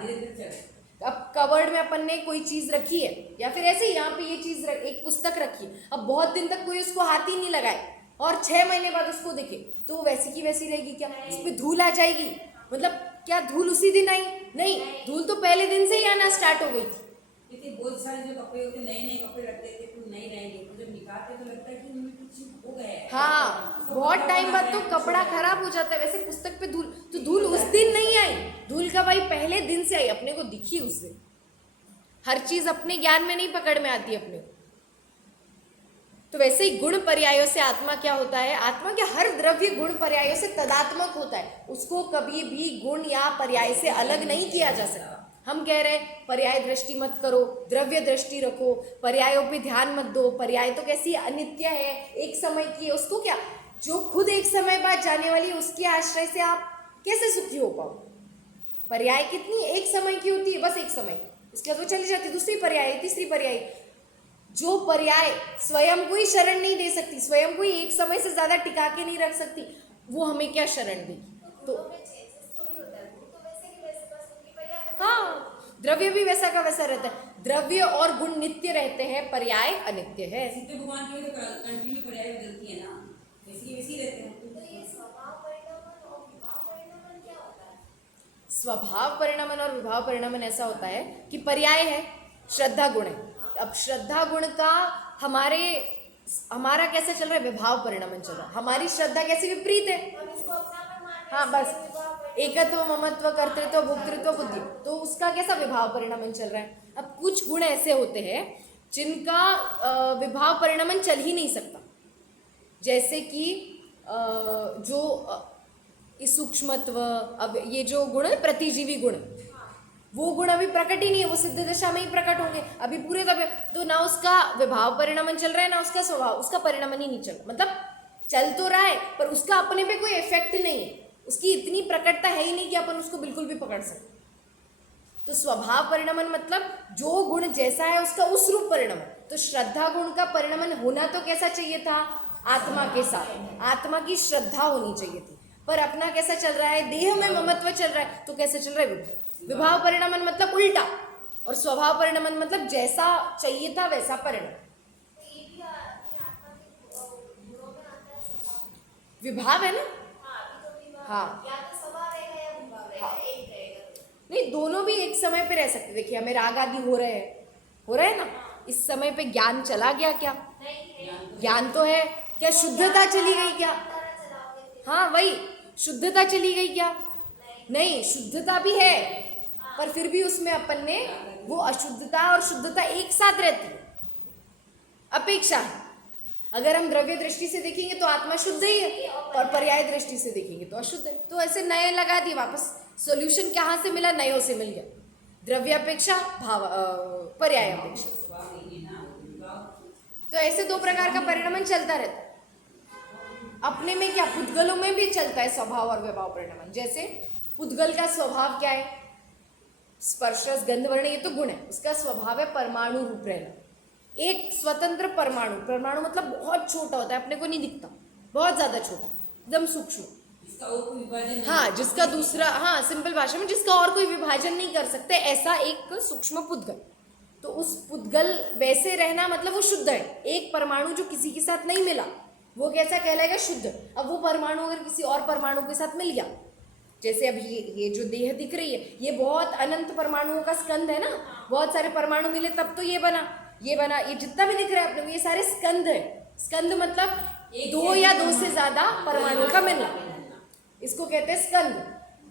अब कवर्ड में अपन ने कोई चीज रखी है, या फिर ऐसे ही यहाँ पे ये चीज एक पुस्तक रखी है, अब बहुत दिन तक कोई उसको हाथ ही नहीं लगाए और 6 महीने बाद उसको देखे, तो वो वैसी की वैसी रहेगी क्या? इस पे धूल आ जाएगी? मतलब क्या धूल उसी दिन आई? नहीं, धूल तो पहले दिन से ही आना स्टार्ट हो गई थी। लेकिन बहुत सारे जो कपड़े होते, नए नए कपड़े रखते थे तो नहीं रहेंगे, तो जब निकालते तो लगता है कि उनमें कुछ हो गया है। हाँ, बहुत टाइम बाद तो कपड़ा खराब हो जाता है। वैसे पुस्तक पे धूल, तो धूल उस दिन नहीं आई, धूल का भाई पहले दिन से आई, अपने को दिखी उस दिन। हर चीज अपने ज्ञान में नहीं पकड़ में आती अपने को। तो वैसे ही गुण पर्यायों से आत्मा क्या होता है? आत्मा के हर द्रव्य गुण पर्यायों से तदात्मक होता है, उसको कभी भी गुण या पर्याय से अलग नहीं किया जा सकता। हम कह रहे हैं पर्याय दृष्टि मत करो, द्रव्य दृष्टि रखो, पर्यायों पे ध्यान मत दो। पर्याय तो कैसी अनित्य है, एक समय की है, उसको क्या, जो खुद एक समय बाद जाने वाली है, उसके आश्रय से आप कैसे सुखी हो पाओ? पर्याय कितनी एक समय की होती है, बस एक समय, इसके बाद वो चली जाती, दूसरी पर्याय, तीसरी पर्याय। जो पर्याय स्वयं को ही शरण नहीं दे सकती, स्वयं को ही एक समय से ज्यादा टिका के नहीं रख सकती, वो हमें क्या शरण देगी? तो हाँ, द्रव्य भी वैसा का वैसा रहता है। द्रव्य और गुण नित्य रहते हैं, पर्याय अनित्य है। सीधे भगवान की तो कंटिन्यू पर्याय बदलती है ना, वैसी वैसी रहते हैं। स्वभाव परिणमन और विभाव परिणमन ऐसा होता है कि पर्याय है, श्रद्धा गुण है। अब श्रद्धा गुण का हमारा कैसे चल रहा है? विभाव परिणमन चल रहा है। हमारी श्रद्धा कैसी विपरीत है? हाँ बस, एकत्व, ममत्व, कर्तृत्व, भोक्तृत्व, बुद्धि, तो उसका कैसा विभाव परिणमन चल रहा है। अब कुछ गुण ऐसे होते हैं जिनका विभाव परिणमन चल ही नहीं सकता, जैसे कि जो सूक्ष्मत्व, अब ये जो गुण है प्रतिजीवी गुण, वो गुण अभी प्रकट ही नहीं है, वो सिद्ध दशा में ही प्रकट होंगे। अभी पूरे तब तो ना उसका विभाव परिणमन चल रहा है, ना उसका स्वभाव, उसका परिणमन ही नहीं चल रहा। मतलब चल तो रहा है पर उसका अपने पे कोई इफेक्ट नहीं है, उसकी इतनी प्रकटता है ही नहीं कि अपन उसको बिल्कुल भी पकड़ सकें। तो स्वभाव परिणमन मतलब जो गुण जैसा है उसका उस रूप परिणमन। तो श्रद्धा गुण का परिणमन होना तो कैसा चाहिए था? आत्मा के साथ, आत्मा की श्रद्धा होनी चाहिए थी, पर अपना कैसा चल रहा है? देह में ममत्व चल रहा है, तो कैसे चल रहा है? विभाव परिणमन मतलब उल्टा, और स्वभाव परिणमन मतलब जैसा चाहिए था वैसा परिणमन। विभाव है ना, हाँ नहीं, दोनों भी एक समय पे रह सकते। देखिए हमें राग आदि हो रहे हैं ना, इस समय पे ज्ञान चला गया क्या? ज्ञान तो है क्या? शुद्धता चली गई क्या? हाँ वही, शुद्धता चली गई क्या? नहीं, शुद्धता भी है, पर फिर भी उसमें अपन ने वो अशुद्धता और शुद्धता एक साथ रहती है, अपेक्षा है। अगर हम द्रव्य दृष्टि से देखेंगे तो आत्मा शुद्ध ही है, और पर्याय दृष्टि से देखेंगे तो अशुद्ध है। तो ऐसे नए लगा दिए, वापस सॉल्यूशन कहाँ से मिला? नयों से मिल गया। द्रव्य अपेक्षा, भाव पर्याय अपेक्षा। तो ऐसे दो प्रकार का परिणमन चलता रहता है। अपने में क्या, पुद्गलों में भी चलता है स्वभाव और विभाव परिणमन। जैसे पुद्गल का स्वभाव क्या है? स्पर्श रस गंध वर्ण, ये तो गुण है। उसका स्वभाव है परमाणु रूप रहना, एक स्वतंत्र परमाणु। परमाणु मतलब बहुत छोटा होता है, अपने को नहीं दिखता, बहुत ज्यादा छोटा, एकदम सूक्ष्म, जिसका और कोई विभाजन, हाँ जिसका दूसरा, हाँ सिंपल भाषा में जिसका और कोई विभाजन नहीं कर सकते, ऐसा एक सूक्ष्म पुद्गल। तो उस पुद्गल वैसे रहना मतलब वो शुद्ध है। एक परमाणु जो किसी के साथ नहीं मिला वो कैसा कहलाएगा? शुद्ध। अब वो परमाणु अगर किसी और परमाणु के साथ मिल गया जैसे अभी ये जो देह दिख रही है, ये बहुत अनंत परमाणुओं का स्कंद है ना, बहुत सारे परमाणु मिले तब तो ये बना, ये जितना भी दिख रहा है अपने को, ये सारे स्कंद है। स्कंद मतलब दो या दो से ज्यादा परमाणुओं का मिलना, इसको कहते हैं स्कंद।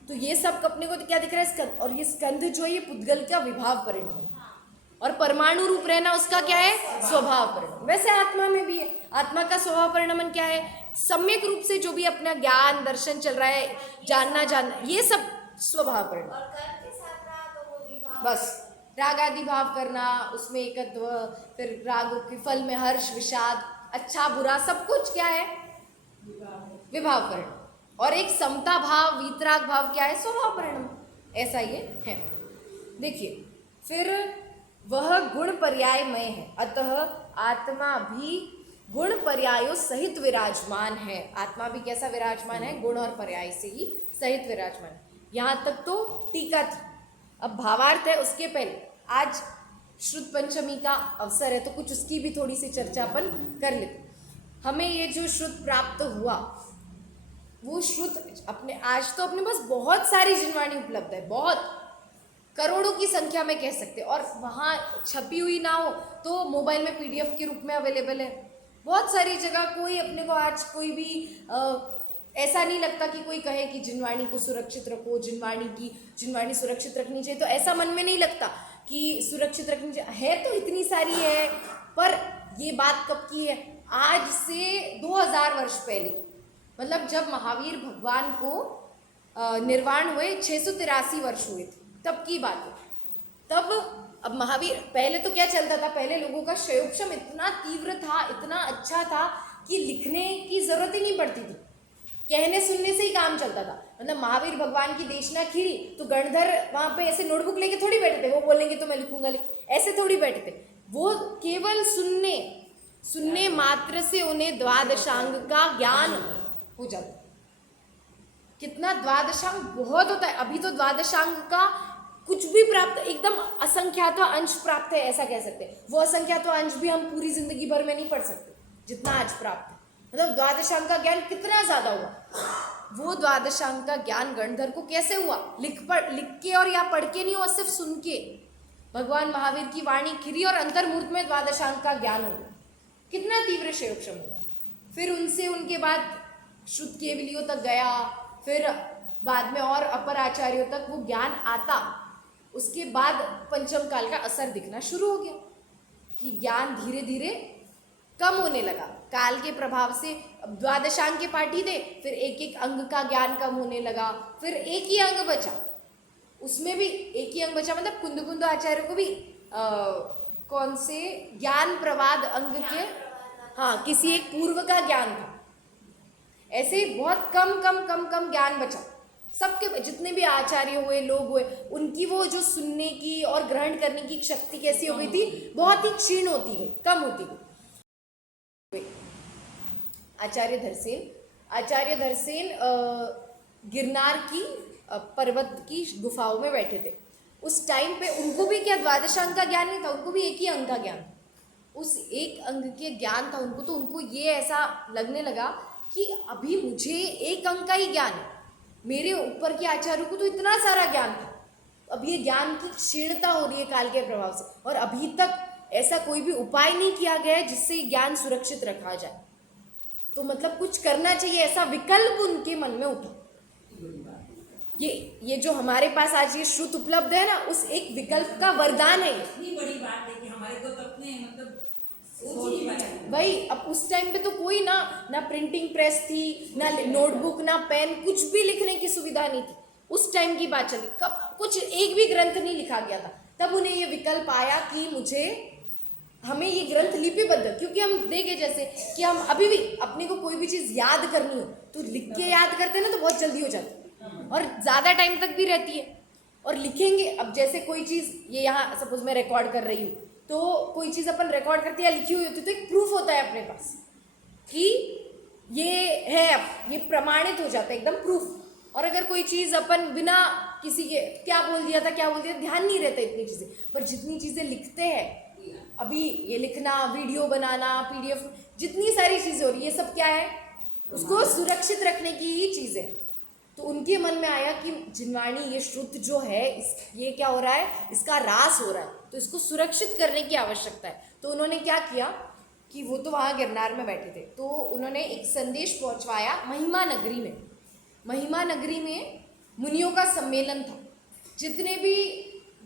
तो ये सब अपने को क्या दिख रहा है? स्कंद। और ये स्कंद जो है ये पुद्गल का विभाव परिणाम, और परमाणु रूप रहना उसका क्या है? स्वभाव परिणाम। वैसे आत्मा में भी है, आत्मा का स्वभाव परिणाम क्या है? सम्यक रूप से जो भी अपना ज्ञान दर्शन चल रहा है, जानना, ये सब स्वभाव परिणाम। बस राग आदि भाव करना, उसमें एकत्व, फिर रागों के फल में हर्ष विषाद, अच्छा बुरा सब कुछ क्या है? विभाव परिणाम। और एक समता भाव, वीतराग भाव क्या है? स्वभाव परिणाम। ऐसा ये है। देखिए फिर वह गुण पर्यायमय है, अतः आत्मा भी गुण पर्यायों सहित विराजमान है। आत्मा भी कैसा विराजमान है? गुण और पर्याय से ही सहित विराजमान। यहाँ तक तो टीका थी। अब भावार्थ है उसके पहले, आज श्रुत पंचमी का अवसर है तो कुछ उसकी भी थोड़ी सी चर्चा अपन कर लेते। हमें ये जो श्रुत प्राप्त हुआ, वो श्रुत अपने आज तो अपने पास बहुत सारी जिनवाणी उपलब्ध है, बहुत करोड़ों की संख्या में कह सकते हैं, और वहाँ छपी हुई ना हो तो मोबाइल में पीडीएफ के रूप में अवेलेबल है बहुत सारी जगह। कोई अपने को आज कोई भी ऐसा नहीं लगता कि कोई कहे कि जिनवाणी को सुरक्षित रखो, जिनवाणी सुरक्षित रखनी चाहिए, तो ऐसा मन में नहीं लगता कि सुरक्षित रखनी चाहिए। है तो इतनी सारी है, पर ये बात कब की है? आज से 2000 वर्ष पहले, मतलब जब महावीर भगवान को निर्वाण हुए 683 वर्ष हुए थे, तब की बात है। तब अब महावीर, पहले तो क्या चलता था? पहले लोगों का शयोपशम इतना तीव्र था, इतना अच्छा था कि लिखने की जरूरत ही नहीं पड़ती थी, कहने सुनने से ही काम चलता था। मतलब महावीर भगवान की देशना खीरी तो गणधर वहां पे ऐसे नोटबुक लेके थोड़ी बैठे थे, वो बोलेंगे तो मैं लिखूंगा, ऐसे थोड़ी बैठे थे। वो केवल सुनने मात्र से उन्हें द्वादशांग का ज्ञान हो जाता। कितना द्वादशांग बहुत होता है। अभी तो द्वादशांग का कुछ भी प्राप्त, एकदम असंख्यात अंश प्राप्त है, ऐसा कह सकते हैं। वो असंख्यात अंश भी हम पूरी जिंदगी भर में नहीं पढ़ सकते जितना आज प्राप्त है। मतलब द्वादशांग का ज्ञान कितना ज्यादा हुआ। वो द्वादशांग का ज्ञान गणधर को कैसे हुआ? लिख के और या पढ़ के नहीं हुआ, सिर्फ सुन के भगवान महावीर की वाणी खिरी और अंतर्मूर्त में द्वादशांग का ज्ञान हुआ। कितना तीव्र शयोपशम हुआ। फिर उनसे उनके बाद श्रुत केवलियों तक गया, फिर बाद में और अपर आचार्यों तक वो ज्ञान आता। उसके बाद पंचम काल का असर दिखना शुरू हो गया कि ज्ञान धीरे धीरे कम होने लगा काल के प्रभाव से। अब द्वादशांग के पाठ ही थे, फिर एक एक अंग का ज्ञान कम होने लगा, फिर एक ही अंग बचा, उसमें भी एक ही अंग बचा। मतलब कुंद आचार्य को भी कौन से ज्ञान प्रवाद अंग के, हाँ, किसी एक पूर्व का ज्ञान था। ऐसे बहुत कम ज्ञान बचा। सबके जितने भी आचार्य हुए, लोग हुए, उनकी वो जो सुनने की और ग्रहण करने की शक्ति कैसी हो गई थी? बहुत ही क्षीण होती गई, कम होती गई। आचार्य धरसेन गिरनार की पर्वत की गुफाओं में बैठे थे। उस टाइम पे उनको भी क्या द्वादशांग का ज्ञान नहीं था, उनको भी एक ही अंग का ज्ञान। उस एक अंग के ज्ञान था उनको, तो उनको ये ऐसा लगने लगा कि अभी मुझे एक अंग का ही ज्ञान है, मेरे ऊपर के आचार्यों को तो इतना सारा ज्ञान था। अब ये ज्ञान की क्षीणता हो रही है काल के प्रभाव से, और अभी तक ऐसा कोई भी उपाय नहीं किया गया है जिससे ज्ञान सुरक्षित रखा जाए। तो मतलब कुछ करना चाहिए, ऐसा विकल्प उनके मन में उठा। ये जो हमारे पास आज ये श्रुत उपलब्ध है ना, उस एक विकल्प का वरदान है। इतनी बड़ी बात है कि हमारे को तो अपने मतलब सोच ही नहीं पाया। भाई अब उस टाइम पे तो कोई ना प्रिंटिंग प्रेस थी, ना नोटबुक, ना पेन, कुछ भी लिखने की सुविधा नहीं थी। उस टाइम की बात चली, कब कुछ एक भी ग्रंथ नहीं लिखा गया था। तब उन्हें ये विकल्प आया कि हमें ये ग्रंथ लिपिबद्ध, क्योंकि हम देखे जैसे कि हम अभी भी अपने को कोई भी चीज़ याद करनी हो तो लिख के याद करते हैं ना, तो बहुत जल्दी हो जाती है और ज़्यादा टाइम तक भी रहती है। और लिखेंगे, अब जैसे कोई चीज़ ये यहाँ सपोज मैं रिकॉर्ड कर रही हूँ, तो कोई चीज़ अपन रिकॉर्ड करते हैं या लिखी हुई होती है, तो एक प्रूफ होता है अपने पास कि ये है, अब ये प्रमाणित हो जाता है, एकदम प्रूफ। और अगर कोई चीज़ अपन बिना किसी के क्या बोल दिया था ध्यान नहीं रहता इतनी चीज़ें, पर जितनी चीज़ें लिखते हैं, अभी ये लिखना, वीडियो बनाना, पीडीएफ, जितनी सारी चीज़ें हो रही है, ये सब क्या है? उसको सुरक्षित रखने की ही चीज़ें हैं। तो उनके मन में आया कि जिनवाणी ये श्रुत जो है ये क्या हो रहा है, इसका ह्रास हो रहा है, तो इसको सुरक्षित करने की आवश्यकता है। तो उन्होंने क्या किया कि वो तो वहाँ गिरनार में बैठे थे, तो उन्होंने एक संदेश पहुँचवाया महिमा नगरी में। महिमा नगरी में मुनियों का सम्मेलन था। जितने भी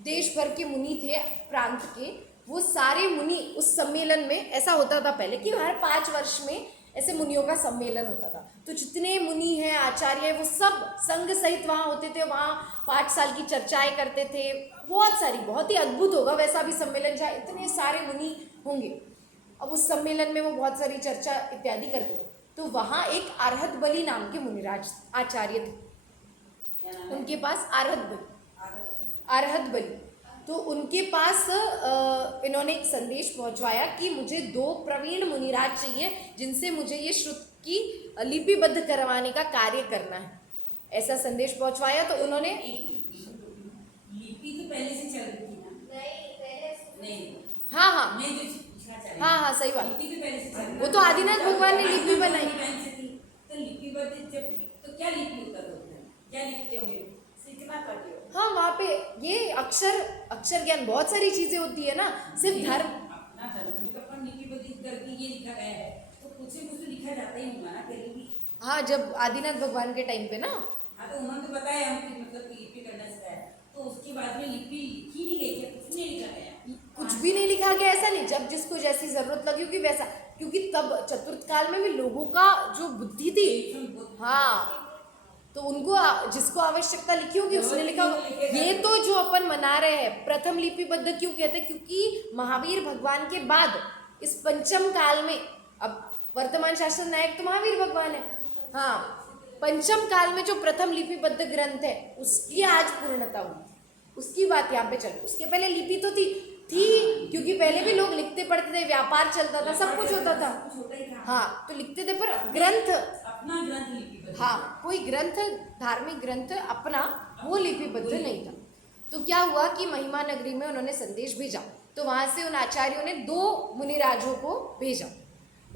देश भर के मुनि थे प्रांत के, वो सारे मुनि उस सम्मेलन में, ऐसा होता था पहले कि हर 5 वर्ष में ऐसे मुनियों का सम्मेलन होता था, तो जितने मुनि हैं, आचार्य हैं, वो सब संघ सहित वहाँ होते थे। वहाँ 5 साल की चर्चाएं करते थे, बहुत सारी, बहुत ही अद्भुत होगा वैसा भी सम्मेलन जहाँ इतने सारे मुनि होंगे। अब उस सम्मेलन में वो बहुत सारी चर्चा इत्यादि करते थे। तो वहाँ एक अर्हत बलि नाम के मुनिराज आचार्य थे, क्या नाम है? उनके पास आगे- अर्हत बलि। तो उनके पास इन्होंने एक संदेश पहुंचवाया कि मुझे 2 प्रवीण मुनिराज चाहिए जिनसे मुझे ये श्रुत की लिपिबद्ध करवाने का कार्य करना है। ऐसा संदेश पहुंचवाया। तो उन्होंने लिपि तो पहले से चल रही थी ना? नहीं, हाँ मैं जो पूछना चाह रही हाँ हाँ सही बात। लिपि तो पहले से चल रही वो तो आदिनाथ भगवान ने लिपि बनाई। तो लिपिबद्ध जब, तो क्या लिपि होता था उसमें? क्या लिखते होंगे? सीखना था जो हाँ, वहाँ पे ये अक्षर ज्ञान, बहुत सारी चीजें होती है ना, सिर्फ धर्म। अपना धर्म में तो अपन लिपिबद्ध करके ये लिखा गया है, तो कुछ से कुछ तो लिखा जाता ही होगा ना कहीं भी। हाँ, जब आदिनाथ भगवान के टाइम पे ना, हाँ, तो उन्होंने बताया हमको मतलब कि लिपि करना सिखाया, तो उसके बाद में लिपि लिखी नहीं गई थी, कुछ नहीं लिखा गया, कुछ भी नहीं लिखा गया, ऐसा नहीं। जब जिसको जैसी जरूरत लगी होगी वैसा, क्योंकि तब चतुर्थ काल में भी लोगों का जो बुद्धि थी, हाँ, तो उनको जिसको आवश्यकता लिखी होगी उसने लिखा होगा। ये तो जो अपन मना रहे हैं प्रथम लिपिबद्ध क्यों कहते हैं, क्योंकि महावीर भगवान के बाद इस पंचम काल में, अब वर्तमान शासन नायक तो महावीर भगवान है, हाँ, पंचम काल में जो प्रथम लिपिबद्ध ग्रंथ है उसकी आज पूर्णता हुई, उसकी बात यहाँ पे चल। उसके पहले लिपि तो थी क्योंकि पहले भी लोग लिखते पढ़ते थे, व्यापार चलता था, सब कुछ होता था, कुछ होता ही था। हाँ, तो लिखते थे, पर ग्रंथ, अपना ग्रंथ लिपिबद्ध, हाँ, कोई ग्रंथ, धार्मिक ग्रंथ अपना वो लिपिबद्ध नहीं था। तो क्या हुआ कि महिमा नगरी में उन्होंने संदेश भेजा, तो वहां से उन आचार्यों ने 2 मुनिराजों को भेजा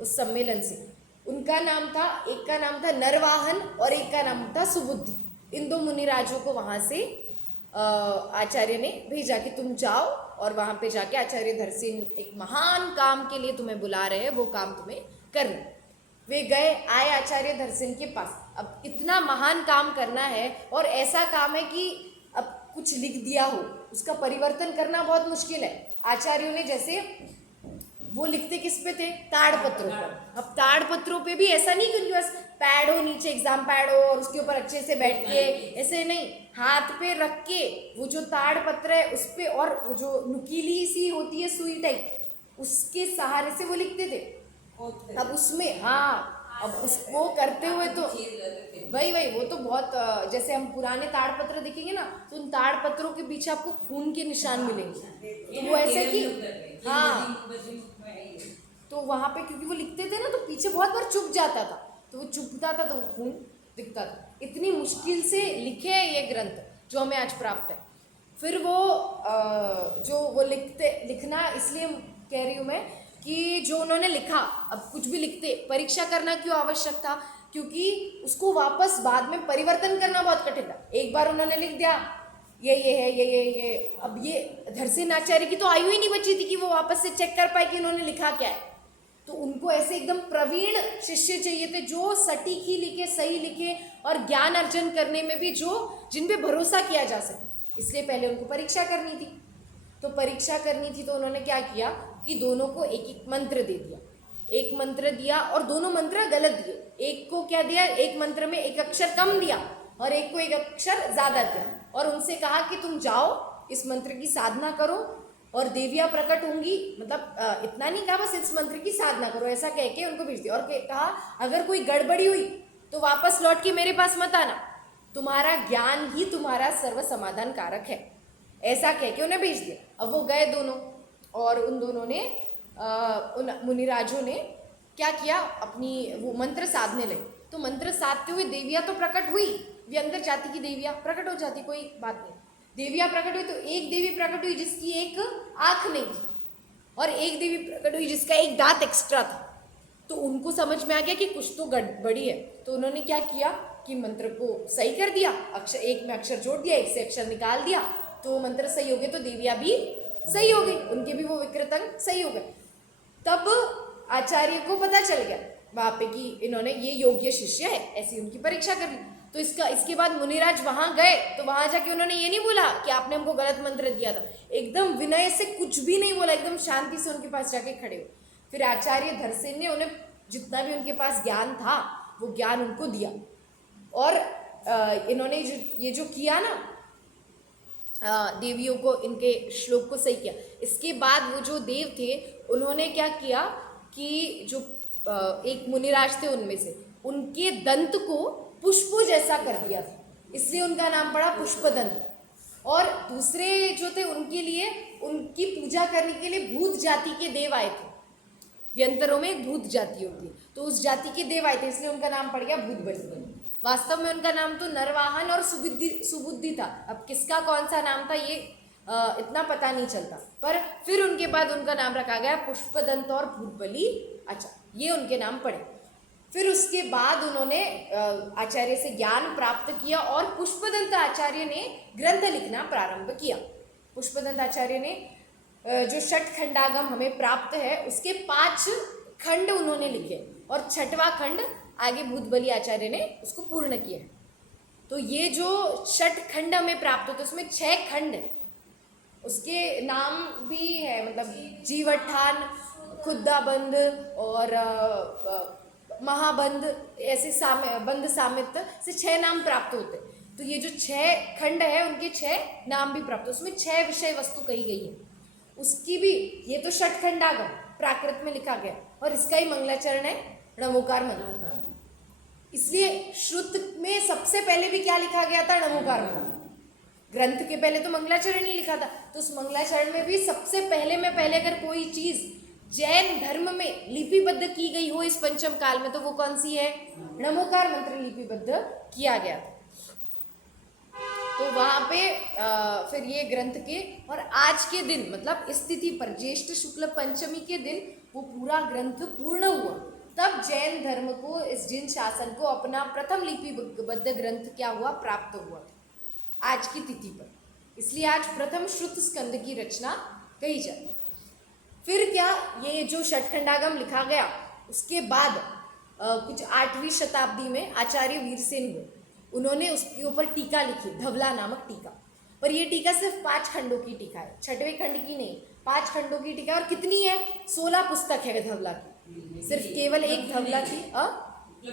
उस सम्मेलन से। उनका नाम था, एक का नाम था नरवाहन और एक का नाम था सुबुद्धि। इन 2 मुनिराजों को वहां से आचार्य ने भेजा कि तुम जाओ और वहां पे जाके आचार्य धरसेन एक महान काम के लिए तुम्हें बुला रहे हैं, वो काम तुम्हें करना। वे गए, आए आचार्य धरसेन के पास। अब इतना महान काम करना है और ऐसा काम है कि अब कुछ लिख दिया हो, उसका परिवर्तन करना बहुत मुश्किल है। आचार्यों ने जैसे वो लिखते किस पे थे, ताड़पत्रों पर। अब ताड़पत्रों पे भी ऐसा नहीं कि बस पैड हो, नीचे एग्जाम पैड हो और उसके ऊपर अच्छे से बैठ के, ऐसे नहीं, हाथ पे रख के वो जो ताड़पत्र है उस पे, और वो जो नुकीली सी होती है सुई टाइप, उसके सहारे से वो लिखते थे। अब उसमें, हाँ, अब उसको करते हुए तो वही वो तो बहुत, जैसे हम पुराने ताड़पत्र देखेंगे ना, तो उन ताड़पत्रों के पीछे आपको खून के निशान मिलेंगे। तो वो ऐसे कि, हाँ, तो वहाँ पे क्योंकि वो लिखते थे ना, तो पीछे बहुत बार चुप जाता था, तो वो चुपता था तो वो खून दिखता था। इतनी मुश्किल से लिखे हैं ये ग्रंथ जो हमें आज प्राप्त है। फिर वो जो वो लिखना इसलिए कह रही हूँ मैं कि जो उन्होंने लिखा, अब कुछ भी लिखते, परीक्षा करना क्यों आवश्यक था, क्योंकि उसको वापस बाद में परिवर्तन करना बहुत कठिन था। एक बार उन्होंने लिख दिया ये है, ये, अब ये धरसेन आचार्य की तो आयु ही नहीं बची थी कि वो वापस से चेक कर पाए कि उन्होंने लिखा क्या है। तो उनको ऐसे एकदम प्रवीण शिष्य चाहिए थे जो सटीक ही लिखे, सही लिखे और ज्ञान अर्जन करने में भी जिन पे भरोसा किया जा सके। इसलिए पहले उनको परीक्षा करनी थी। तो परीक्षा करनी थी तो उन्होंने क्या किया कि दोनों को एक एक मंत्र दे दिया। एक मंत्र दिया और दोनों मंत्र गलत दिए। एक को क्या दिया, एक मंत्र में एक अक्षर कम दिया और एक को एक अक्षर ज़्यादा दिया, और उनसे कहा कि तुम जाओ इस मंत्र की साधना करो और देवियाँ प्रकट होंगी। मतलब इतना नहीं कहा, बस इस मंत्र की साधना करो, ऐसा कह के उनको भेज दिया। और कहा अगर कोई गड़बड़ी हुई तो वापस लौट के मेरे पास मत आना, तुम्हारा ज्ञान ही तुम्हारा सर्व समाधान कारक है, ऐसा कह के उन्हें भेज दिया। अब वो गए दोनों, और उन दोनों ने उन मुनिराजों ने क्या किया, अपनी वो मंत्र साधने लगे। तो मंत्र साधते हुए देवियाँ तो प्रकट हुई, व्यंतर जाति की देवियाँ प्रकट हो जाती, कोई बात नहीं। देवियाँ प्रकट हुई तो एक देवी प्रकट हुई जिसकी एक आँख नहीं थी, और एक देवी प्रकट हुई जिसका एक दांत एक्स्ट्रा था। तो उनको समझ में आ गया कि कुछ तो गड़बड़ी है। तो उन्होंने क्या किया कि मंत्र को सही कर दिया, अक्षर एक में अक्षर जोड़ दिया, एक से अक्षर निकाल दिया, तो मंत्र सही हो गए, तो देवियाँ भी सही हो गई, उनके भी वो विकृत अंग सही हो गए। तब आचार्य को पता चल गया वहाँ पे कि इन्होंने ये योग्य शिष्य है, ऐसी उनकी परीक्षा कर ली। तो इसके बाद मुनिराज वहाँ गए, तो वहाँ जाके उन्होंने ये नहीं बोला कि आपने हमको गलत मंत्र दिया था, एकदम विनय से कुछ भी नहीं बोला, एकदम शांति से उनके पास जाके खड़े हो। फिर आचार्य धरसेन ने उन्हें जितना भी उनके पास ज्ञान था वो ज्ञान उनको दिया। और इन्होंने ये जो किया ना, देवियों को, इनके श्लोक को सही किया। इसके बाद वो जो देव थे उन्होंने क्या किया कि जो एक मुनिराज थे उनमें से, उनके दंत को पुष्पों जैसा कर दिया था, इसलिए उनका नाम पड़ा पुष्पदंत। और दूसरे जो थे उनके लिए, उनकी पूजा करने के लिए भूत जाति के देव आए थे। व्यंतरों में एक भूत जाति होती है, तो उस जाति के देव आए थे, इसलिए उनका नाम पड़ गया भूतबली। वास्तव में उनका नाम तो नरवाहन और सुबुद्धि था। अब किसका कौन सा नाम था ये इतना पता नहीं चलता, पर फिर उनके बाद उनका नाम रखा गया पुष्पदंत और भूतबली। अच्छा, ये उनके नाम पड़े। फिर उसके बाद उन्होंने आचार्य से ज्ञान प्राप्त किया और पुष्पदंत आचार्य ने ग्रंथ लिखना प्रारंभ किया। पुष्पदंत आचार्य ने जो षट खंडागम हमें प्राप्त है उसके 5 खंड उन्होंने लिखे, और 6वां खंड आगे भूतबली आचार्य ने उसको पूर्ण किया है। तो ये जो षट खंड हमें प्राप्त होते उसमें 6 खंड है, उसके नाम भी है, मतलब जीवठान, खुद्दाबंद और महाबंध, ऐसे बंध सामित्य से 6 नाम प्राप्त होते। तो ये जो 6 खंड है उनके 6 नाम भी प्राप्त, उसमें 6 विषय वस्तु कही गई है उसकी भी। ये तो षट खंडागम प्राकृत में लिखा गया, और इसका ही मंगलाचरण है नमोकार मंत्र। इसलिए श्रुत में सबसे पहले भी क्या लिखा गया था? नमोकार मंत्र। ग्रंथ के पहले तो मंगलाचरण ही लिखा था, तो उस मंगलाचरण में भी सबसे पहले में पहले अगर कोई चीज जैन धर्म में लिपिबद्ध की गई हो इस पंचम काल में, तो वो कौन सी है? नमोकार मंत्र लिपिबद्ध किया गया था। तो वहाँ पे फिर ये ग्रंथ के, और आज के दिन मतलब इस तिथि पर ज्येष्ठ शुक्ल पंचमी के दिन वो पूरा ग्रंथ पूर्ण हुआ। तब जैन धर्म को, इस जिन शासन को अपना प्रथम लिपिबद्ध ग्रंथ क्या हुआ? प्राप्त हुआ था आज की तिथि पर। इसलिए आज प्रथम श्रुत स्कंद की रचना कही जाती है। फिर क्या, ये जो षटखंडागम लिखा गया उसके बाद कुछ 8वीं शताब्दी में आचार्य वीरसेन हुए, उन्होंने उसके ऊपर टीका लिखी, धवला नामक टीका। पर ये टीका सिर्फ 5 खंडों की टीका है, 6वें खंड की नहीं, 5 खंडों की टीका। और कितनी है? 16 पुस्तक है धवला की, सिर्फ केवल एक धवला की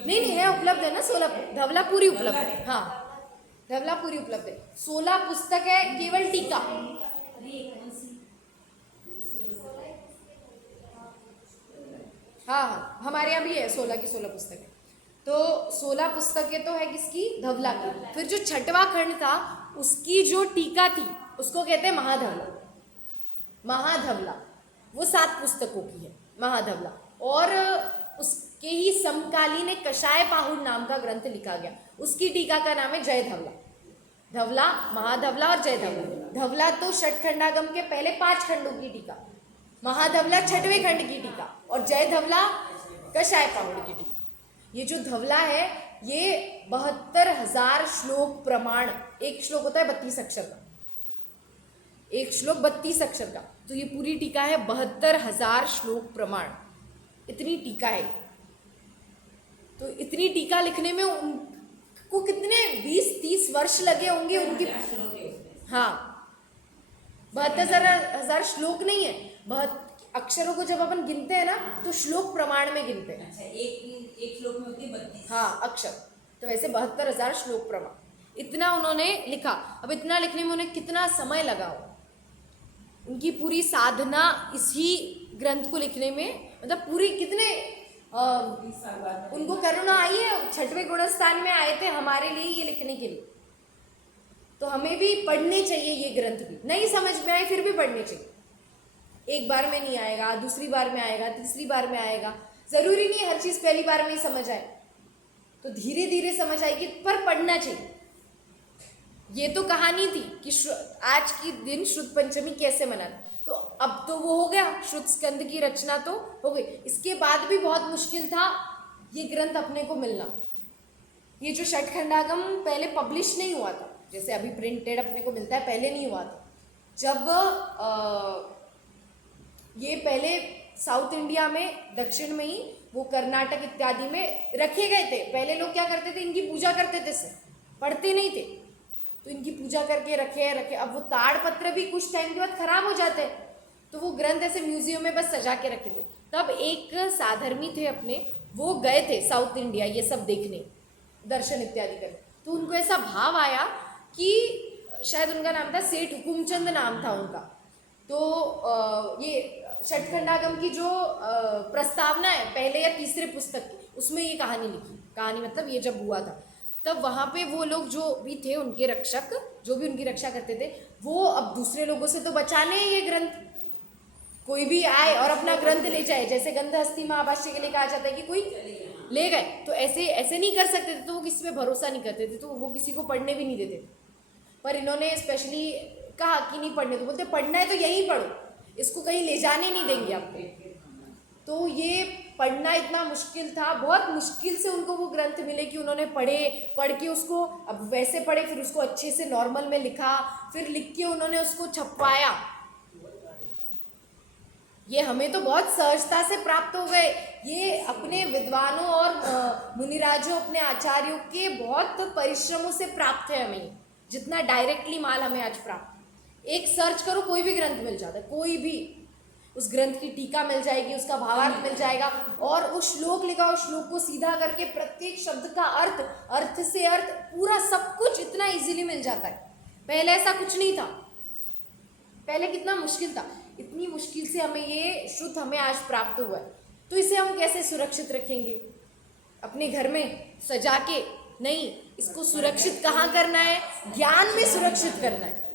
नहीं है, उपलब्ध है ना 16, धवला पूरी उपलब्ध है। हाँ, धवला पूरी उपलब्ध है, 16 पुस्तक है केवल टीका। हाँ, हमारे यहाँ भी है 16 की 16 पुस्तकें। तो 16 पुस्तकें तो है किसकी? धवला की। फिर जो 6वां खंड था उसकी जो टीका थी उसको कहते हैं महाधवला। महाधवला वो 7 पुस्तकों की है, महाधवला। और उसके ही समकालीन एक कषाय पाहुड़ नाम का ग्रंथ लिखा गया, उसकी टीका का नाम है जय धवला। धवला, महाधवला और जय धवला। धवला तो षटखंडागम के पहले 5 खंडों की टीका, महाधवला 6वें खंड की टीका, और जय धवला कषाय पाहुड़ की टीका। ये जो धवला है ये 72,000 श्लोक प्रमाण, एक श्लोक होता है 32 अक्षर का, एक श्लोक 32 अक्षर का, तो ये पूरी टीका है 72,000 श्लोक प्रमाण, इतनी टीका है। तो इतनी टीका लिखने में उनको कितने 20-30 वर्ष लगे होंगे उनकी। हाँ, 72,000 श्लोक नहीं है, अक्षरों को जब अपन गिनते हैं ना तो श्लोक प्रमाण में गिनते हैं। अच्छा, एक श्लोक में होती है 32। हाँ, अक्षर, तो वैसे 72,000 श्लोक प्रमाण, इतना उन्होंने लिखा। अब इतना लिखने में उन्हें कितना समय लगा हो, उनकी पूरी साधना इसी ग्रंथ को लिखने में, मतलब पूरी कितने उनको करुणा आई है, 6वें गुणस्थान में आए थे हमारे लिए ये लिखने के लिए। तो हमें भी पढ़ने चाहिए ये ग्रंथ भी, नहीं समझ में आए फिर भी पढ़ने चाहिए। एक बार में नहीं आएगा, दूसरी बार में आएगा, तीसरी बार में आएगा, जरूरी नहीं है हर चीज पहली बार में ही समझ आए, तो धीरे धीरे समझ आएगी, पर पढ़ना चाहिए। ये तो कहानी थी कि आज की दिन श्रुत पंचमी कैसे मनाते, तो अब तो वो हो गया, श्रुत स्कंद की रचना तो हो गई। इसके बाद भी बहुत मुश्किल था ये ग्रंथ अपने को मिलना। ये जो षटखंडागम पहले पब्लिश नहीं हुआ था, जैसे अभी प्रिंटेड अपने को मिलता है, पहले नहीं हुआ था। जब ये पहले साउथ इंडिया में, दक्षिण में ही, वो कर्नाटक इत्यादि में रखे गए थे। पहले लोग क्या करते थे, इनकी पूजा करते थे, से पढ़ते नहीं थे, तो इनकी पूजा करके रखे। अब वो ताड़पत्र भी कुछ टाइम के बाद खराब हो जाते हैं, तो वो ग्रंथ ऐसे म्यूजियम में बस सजा के रखे थे। तब एक साधर्मी थे अपने, वो गए थे साउथ इंडिया ये सब देखने, दर्शन इत्यादि करने। तो उनको ऐसा भाव आया कि शायद उनका नाम था सेठ हुकुमचंद नाम था उनका। तो ये षटखंडागम की जो प्रस्तावना है पहले या तीसरे पुस्तक की, उसमें ये कहानी लिखी। कहानी मतलब ये जब हुआ था, तब वहाँ पे वो लोग जो भी थे, उनके रक्षक, जो भी उनकी रक्षा करते थे, वो अब दूसरे लोगों से तो बचाने ये ग्रंथ, कोई भी आए और अपना ग्रंथ ले जाए, जैसे गंधहस्ती महाभाष्य के लिए कहा जाता है कि कोई ले गए, तो ऐसे नहीं कर सकते थे। तो वो किसी पे भरोसा नहीं करते थे, तो वो किसी को पढ़ने भी नहीं देते थे। पर इन्होंने स्पेशली कहा कि नहीं पढ़ने, तो बोलते पढ़ना है तो यहीं पढ़ो, इसको कहीं ले जाने नहीं देंगे आपको। तो ये पढ़ना इतना मुश्किल था, बहुत मुश्किल से उनको वो ग्रंथ मिले कि उन्होंने पढ़ के उसको, अब वैसे पढ़े, फिर उसको अच्छे से नॉर्मल में लिखा, फिर लिख के उन्होंने उसको छपवाया। ये हमें तो बहुत सहजता से प्राप्त हो गए, ये अपने विद्वानों और मुनिराजों, अपने आचार्यों के बहुत परिश्रमों से प्राप्त है हमें। जितना डायरेक्टली माल हमें आज प्राप्त, एक सर्च करो कोई भी ग्रंथ मिल जाता है, कोई भी, उस ग्रंथ की टीका मिल जाएगी, उसका भावार्थ मिल जाएगा, और वो श्लोक लिखा, उस श्लोक को सीधा करके प्रत्येक शब्द का अर्थ, अर्थ से अर्थ, पूरा सब कुछ इतना इजीली मिल जाता है। पहले ऐसा कुछ नहीं था, पहले कितना मुश्किल था। इतनी मुश्किल से हमें ये शुद्ध हमें आज प्राप्त हुआ है, तो इसे हम कैसे सुरक्षित रखेंगे? अपने घर में सजा के नहीं, इसको सुरक्षित कहाँ करना है? ज्ञान में सुरक्षित करना है।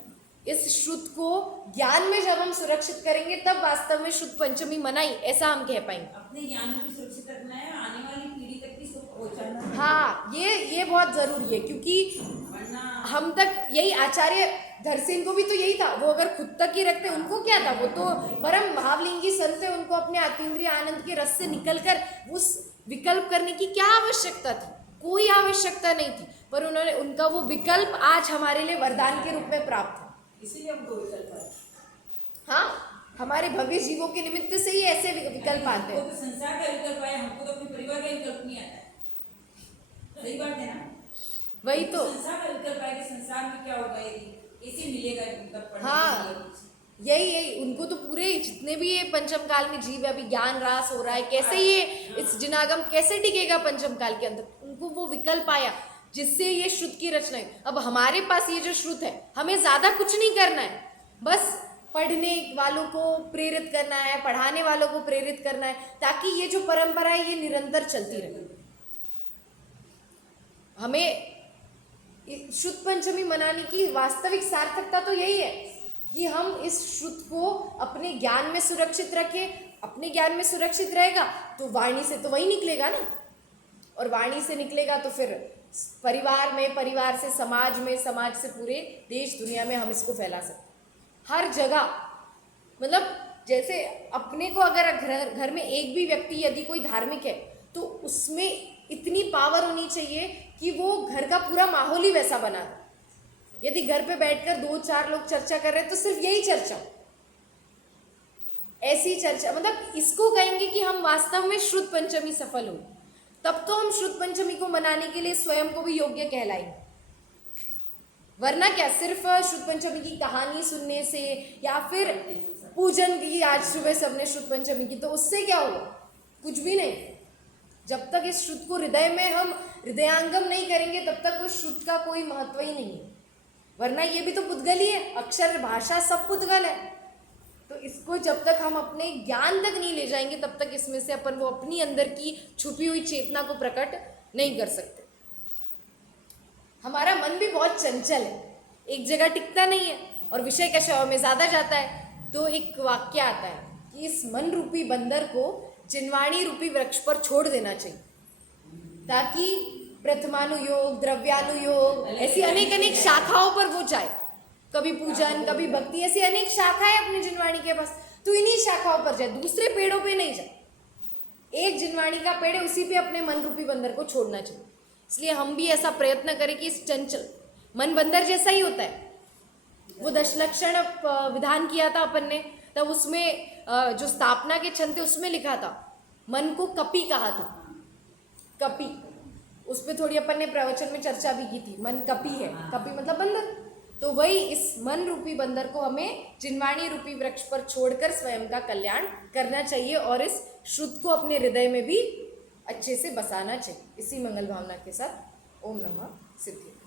इस शुद्ध को ज्ञान में जब हम सुरक्षित करेंगे, तब वास्तव में शुद्ध पंचमी मनाई, ऐसा हम कह पाएंगे। अपने ज्ञान में भी सुरक्षित रखना है, आने वाली पीढ़ी तक भी पहुंचाना है। हाँ, ये बहुत जरूरी है, क्योंकि वरना हम तक यही आचार्य धरसेन को भी तो यही था। वो अगर खुद तक ही रखते, उनको क्या था, वो तो परम भावलिंगी संत है, उनको अपने अतीन्द्रिय आनंद के रस से निकलकर उस विकल्प करने की क्या आवश्यकता थी? कोई आवश्यकता नहीं थी, पर उन्होंने, उनका वो विकल्प आज हमारे लिए वरदान के रूप में प्राप्त है। इसीलिए हमको विकल्प है। हाँ, हमारे भव्य जीवों के निमित्त से ही ऐसे विकल्प आते हैं। हमको तो संसार का विकल्प आया, हमको तो अपने परिवार का विकल्प नहीं आता है। सही बात है ना? वही तो, संसार का विकल्प आया कि संसार में क्या होगा, यदि ऐसे मिलेगा विकल्प पढ़ने हाँ, के लिए। यही उनको तो पूरे जितने भी ये पंचम काल में जीव है, अभी ज्ञान रास हो रहा है, कैसे ये इस जिनागम कैसे टिकेगा पंचम काल के अंदर, उनको वो विकल्प आया जिससे ये श्रुत की रचना है। अब हमारे पास ये जो श्रुत है, हमें ज्यादा कुछ नहीं करना है, बस पढ़ने वालों को प्रेरित करना है, पढ़ाने वालों को प्रेरित करना है, ताकि ये जो परंपरा है ये निरंतर चलती रहे। हमें शुद्ध पंचमी मनाने की वास्तविक सार्थकता तो यही है कि हम इस शुद्ध को अपने ज्ञान में सुरक्षित रखें। अपने ज्ञान में सुरक्षित रहेगा तो वाणी से तो वही निकलेगा ना, और वाणी से निकलेगा तो फिर परिवार में, परिवार से समाज में, समाज से पूरे देश दुनिया में हम इसको फैला सकते। हर जगह, मतलब जैसे अपने को अगर घर में एक भी व्यक्ति यदि कोई धार्मिक है, तो उसमें इतनी पावर होनी चाहिए कि वो घर का पूरा माहौल ही वैसा बना दे। यदि घर पे बैठकर 2-4 लोग चर्चा कर रहे हैं, तो सिर्फ यही चर्चा, ऐसी चर्चा, मतलब इसको कहेंगे कि हम वास्तव में शुद्ध पंचमी सफल हो। तब तो हम शुद्ध पंचमी को मनाने के लिए स्वयं को भी योग्य कहलाएंगे। वरना क्या, सिर्फ शुद्ध पंचमी की कहानी सुनने से या फिर पूजन की आज सुबह सबने शुद्ध पंचमी की, तो उससे क्या हुआ? कुछ भी नहीं। जब तक इस शुद्ध को हृदय में हम हृदयांगम नहीं करेंगे, तब तक उस शुद्ध का कोई महत्व ही नहीं है। वरना ये भी तो पुद्गल ही है, अक्षर भाषा सब पुद्गल है। तो इसको जब तक हम अपने ज्ञान तक नहीं ले जाएंगे, तब तक इसमें से अपन वो अपनी अंदर की छुपी हुई चेतना को प्रकट नहीं कर सकते। हमारा मन भी बहुत चंचल है, एक जगह टिकता नहीं है और विषय के शव में ज्यादा जाता है। तो एक वाक्य आता है कि इस मन रूपी बंदर को जिनवाणी रूपी वृक्ष पर छोड़ देना चाहिए, ताकि प्रथमानुयोग, द्रव्यानुयोग, ऐसी अनेक अनेक शाखाओं पर वो जाए। कभी पूजन, कभी भक्ति, ऐसी अनेक शाखाएं अपनी जिनवाणी के पास, तो इन्हीं शाखाओं पर जाए, दूसरे पेड़ों पे नहीं जाए। एक जिनवाणी का पेड़ है, उसी पे अपने मन रूपी बंदर को छोड़ना चाहिए। इसलिए हम भी ऐसा प्रयत्न करें कि इस चंचल मन बंदर जैसा ही होता है। वो दशलक्षण विधान किया था अपन ने, तब उसमें जो स्थापना के छंद थे उसमें लिखा था मन को कपि कहा था। कपि, उस पर थोड़ी अपन ने प्रवचन में चर्चा भी की थी। मन कपि है, कपि मतलब बंदर। तो वही इस मन रूपी बंदर को हमें जिनवाणी रूपी वृक्ष पर छोड़कर स्वयं का कल्याण करना चाहिए और इस शुद्ध को अपने हृदय में भी अच्छे से बसाना चाहिए। इसी मंगल भावना के साथ ओम नमः सिद्धि।